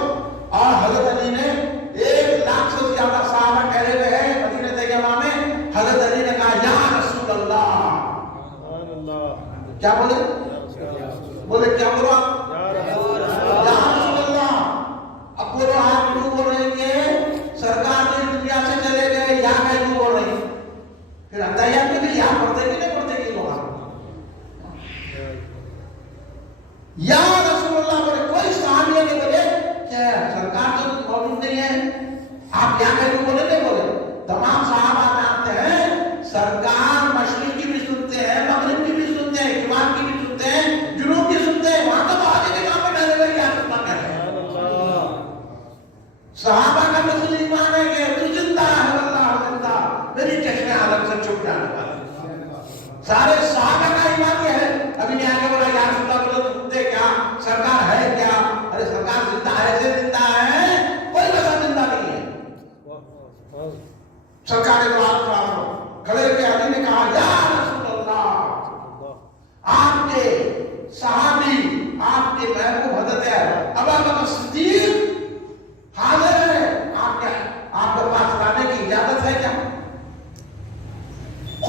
اور حضرت علی نے 1 لاکھ سے زیادہ صحابہ ٹھہرے ہوئے ہیں مدینہ طیبہ میں. حضرت علی نے کہا یا رسول اللہ. کیا بولے کیا بولو آپ یا رسول اللہ. اب بولو آپ کیوں بول رہے کہ سرکار نے دنیا سے چلے گئے یا میں کیوں بول رہی. پھر اتحیات میں بھی یا پڑھتے کہ نہیں پڑھتے کہ لوگ یا رسول اللہ بولے. کوئی صحابی نے بولے کہ سرکار تو موجود نہیں ہے آپ کیا کہیں بولے نہیں بولے. تمام صحابہ جانتے ہیں سرکار مشرق کی بھی سنتے ہیں مغرب کی بھی سنتے ہیں شمال کی بھی سنتے ہیں جنوب کی سنتے ہیں. وہاں تو آگے کے کام میں ڈرے ہوئے کیا سننا کہتے ہیں. صحابہ کا مسلم ایمان ہے کہ تو زندہ ہے اللہ زندہ میری چشمے عالم سے چھپ جانے والا. سارے صحابہ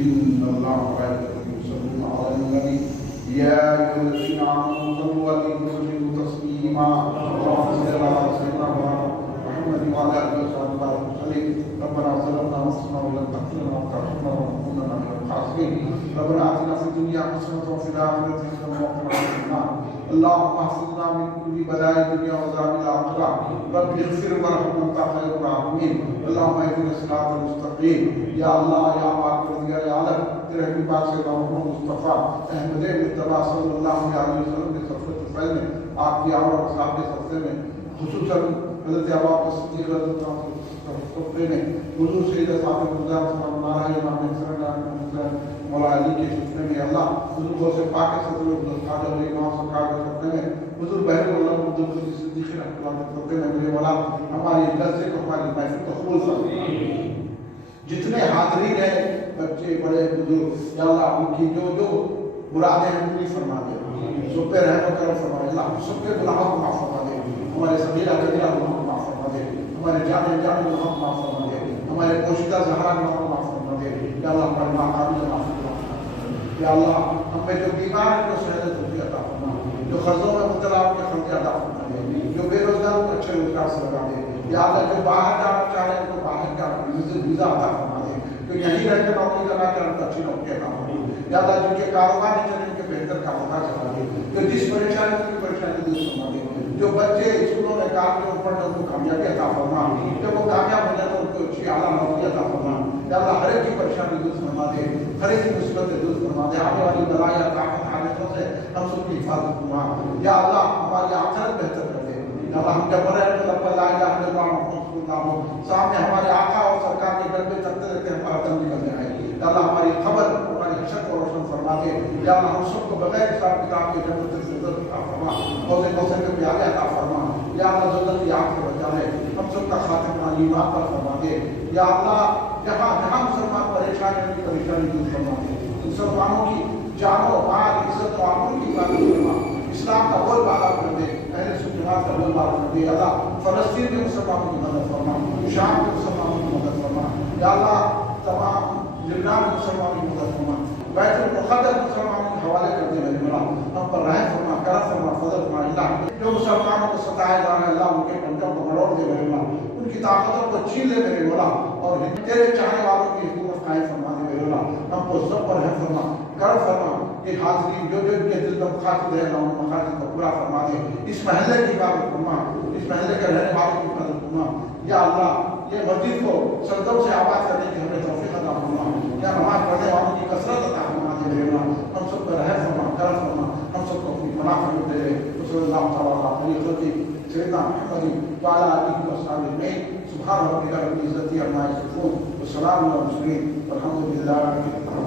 إن الله وملائكته يصلون على النبي يا أيها الذين آمنوا صلوا عليه وسلموا تسليما اللهم صل على سيدنا محمد وعلى آله وصحبه وسلم ربنا ظلمنا أنفسنا وإن لم تغفر لنا وترحمنا لنكونن من الخاسرين ربنا آتنا في الدنيا حسنة وفي الآخرة حسنة وقنا عذاب النار اللهم احفظنا من كل بلاء الدنيا وعذاب الآخرة رب اغفر وارحم وأنت خير الراحمين اللهم اهدنا الصراط المستقيم يا الله يا مالك يا عالم تیرے حبیب پاک سے محمد مصطفیٰ احمد مصطفیٰ صلی اللہ علیہ وسلم کے صفحے طفیل میں آپ کی آمد اور صاحب کے صفحے میں خصوصاً حضرت ابو صدیق رضی اللہ عنہ صفحے میں حضور سید صاحب مقدام صلی اللہ علیہ وسلم مولا علی کے صفحے میں اللہ حضور کو سے پاک صدر عبد خواجہ علی امام سرکار کے صفحے میں حضور بہر اللہ عبد القدیر صدیق رحمۃ اللہ کے صفحے میں میرے مولا ہماری جلسے کو ہماری محفل کو قبول فرما جتنے حاضرین ہیں بچے بڑے بزرگ یا اللہ ان کی جو مرادیں ہیں پوری فرما دے سب پہ رحم و کرم فرما دے اللہ سب کے گناہوں کو معاف فرما دے ہمارے صغیرہ کبیرہ گناہوں کو معاف فرما دے ہمارے جانے گناہوں کو معاف فرما دے ہمارے پوشیدہ زہرا گناہوں کو معاف فرما دے یا اللہ ہمارے ماں قابل معاف فرما دے یا اللہ ہم پہ جو بیمار ہیں کو صحت توفیق عطا فرما جو قرضوں میں مبتلا ان کے خرچے عطا فرما دے جو بے روزگار کو اچھے روزگار سے لگا دے یا اللہ جو باہر جانا چاہ رہے ہیں ان کو باہر کا ویزا عطا فرما دے جو یہیں رہ کے نوکری کرنا چاہ رہے ہیں اچھی نوکری عطا فرما دے یا اللہ جن کے کاروبار نہیں چلے ان کے بہتر کاروبار چلا دے جو جس پریشانی ان کی پریشانی دور فرما دے جو بچے اسکولوں میں کامیاب پڑھتے ان کو کامیابی عطا فرما جب وہ کامیاب ہو جاتے ان کو اچھی اعلیٰ نوکری عطا فرما یا اللہ ہر ایک کی پریشانی دور فرما دے ہر ایک کی مصیبتیں دور فرما دے آنے والی بلائیں طاقت حالتوں سے ہم سب کی حفاظت فرما یا اللہ ہماری آخرت بہتر کر دے یا اللہ ہم جب رہے تو اللہ لا الہ الا اللہ محمد رسول اللہ سامنے ہمارے آقا اور سرکار کے گھر میں چلتے رہتے ہمارا دم نکلنے آئے یا اللہ ہماری خبر ہماری حشر کو روشن فرما دے یا اللہ ہم سب کو بغیر حساب کتاب کے جنت الفردوس عطا فرما روزے کوثر کے پیالے عطا فرما یا اللہ جنت کی آگ سے بچا لے ہم سب کا خاتمہ ایمان پر فرما دے یا اللہ جہاں جہاں مسلمان پریشان ہیں ان کی پریشانی دور فرما دے مسلمانوں کی جانوں مال عزت و آبرو کی حفاظت فرما اسلام کا بول بالا کر دے اہل سنت کا بول بالا کر دے یا اللہ فلسطین کے مسلمانوں کی مدد فرما شام کے مسلمانوں کی مدد فرما یا اللہ تمام لبنان کے مسلمانوں کی مدد فرما بیت المقدس مسلمانوں کے حوالے کر دے میرے مولا ہم پر رحم فرما کرم فرما فضل فرما اللہ جو مسلمانوں کو ستائے جا رہے ہیں اللہ ان کے پنجوں کو مروڑ دے میرے مولا ان کی طاقتوں کو چھین لے میرے مولا اور تیرے چاہنے والوں کی حکومت قائم فرما دے میرے مولا ہم کو سب پر رحم فرما کرم فرما یہ حاضرین جو جو ان کے دل میں مقاصد ہے اللہ ان مقاصد کو پورا فرما دے اس محلے کی حفاظت فرما اس محلے کے رہنے والوں کی حفاظت فرما یا اللہ یہ مسجد کو سردوں سے آباد کرنے کی ہمیں توفیق عطا فرما یا نماز پڑھنے والوں کی کثرت عطا فرما دے میرے مولا ہم سب پر رحم فرما کرم فرما ہم سب کو اپنی پناہ میں دے صلی اللہ تعالیٰ علیہ وسلم سیدنا محمد وعلى آله وصحبه أجمعين سبحان ربك رب العزة عما يصفون وسلام على المرسلين والحمد لله رب العالمين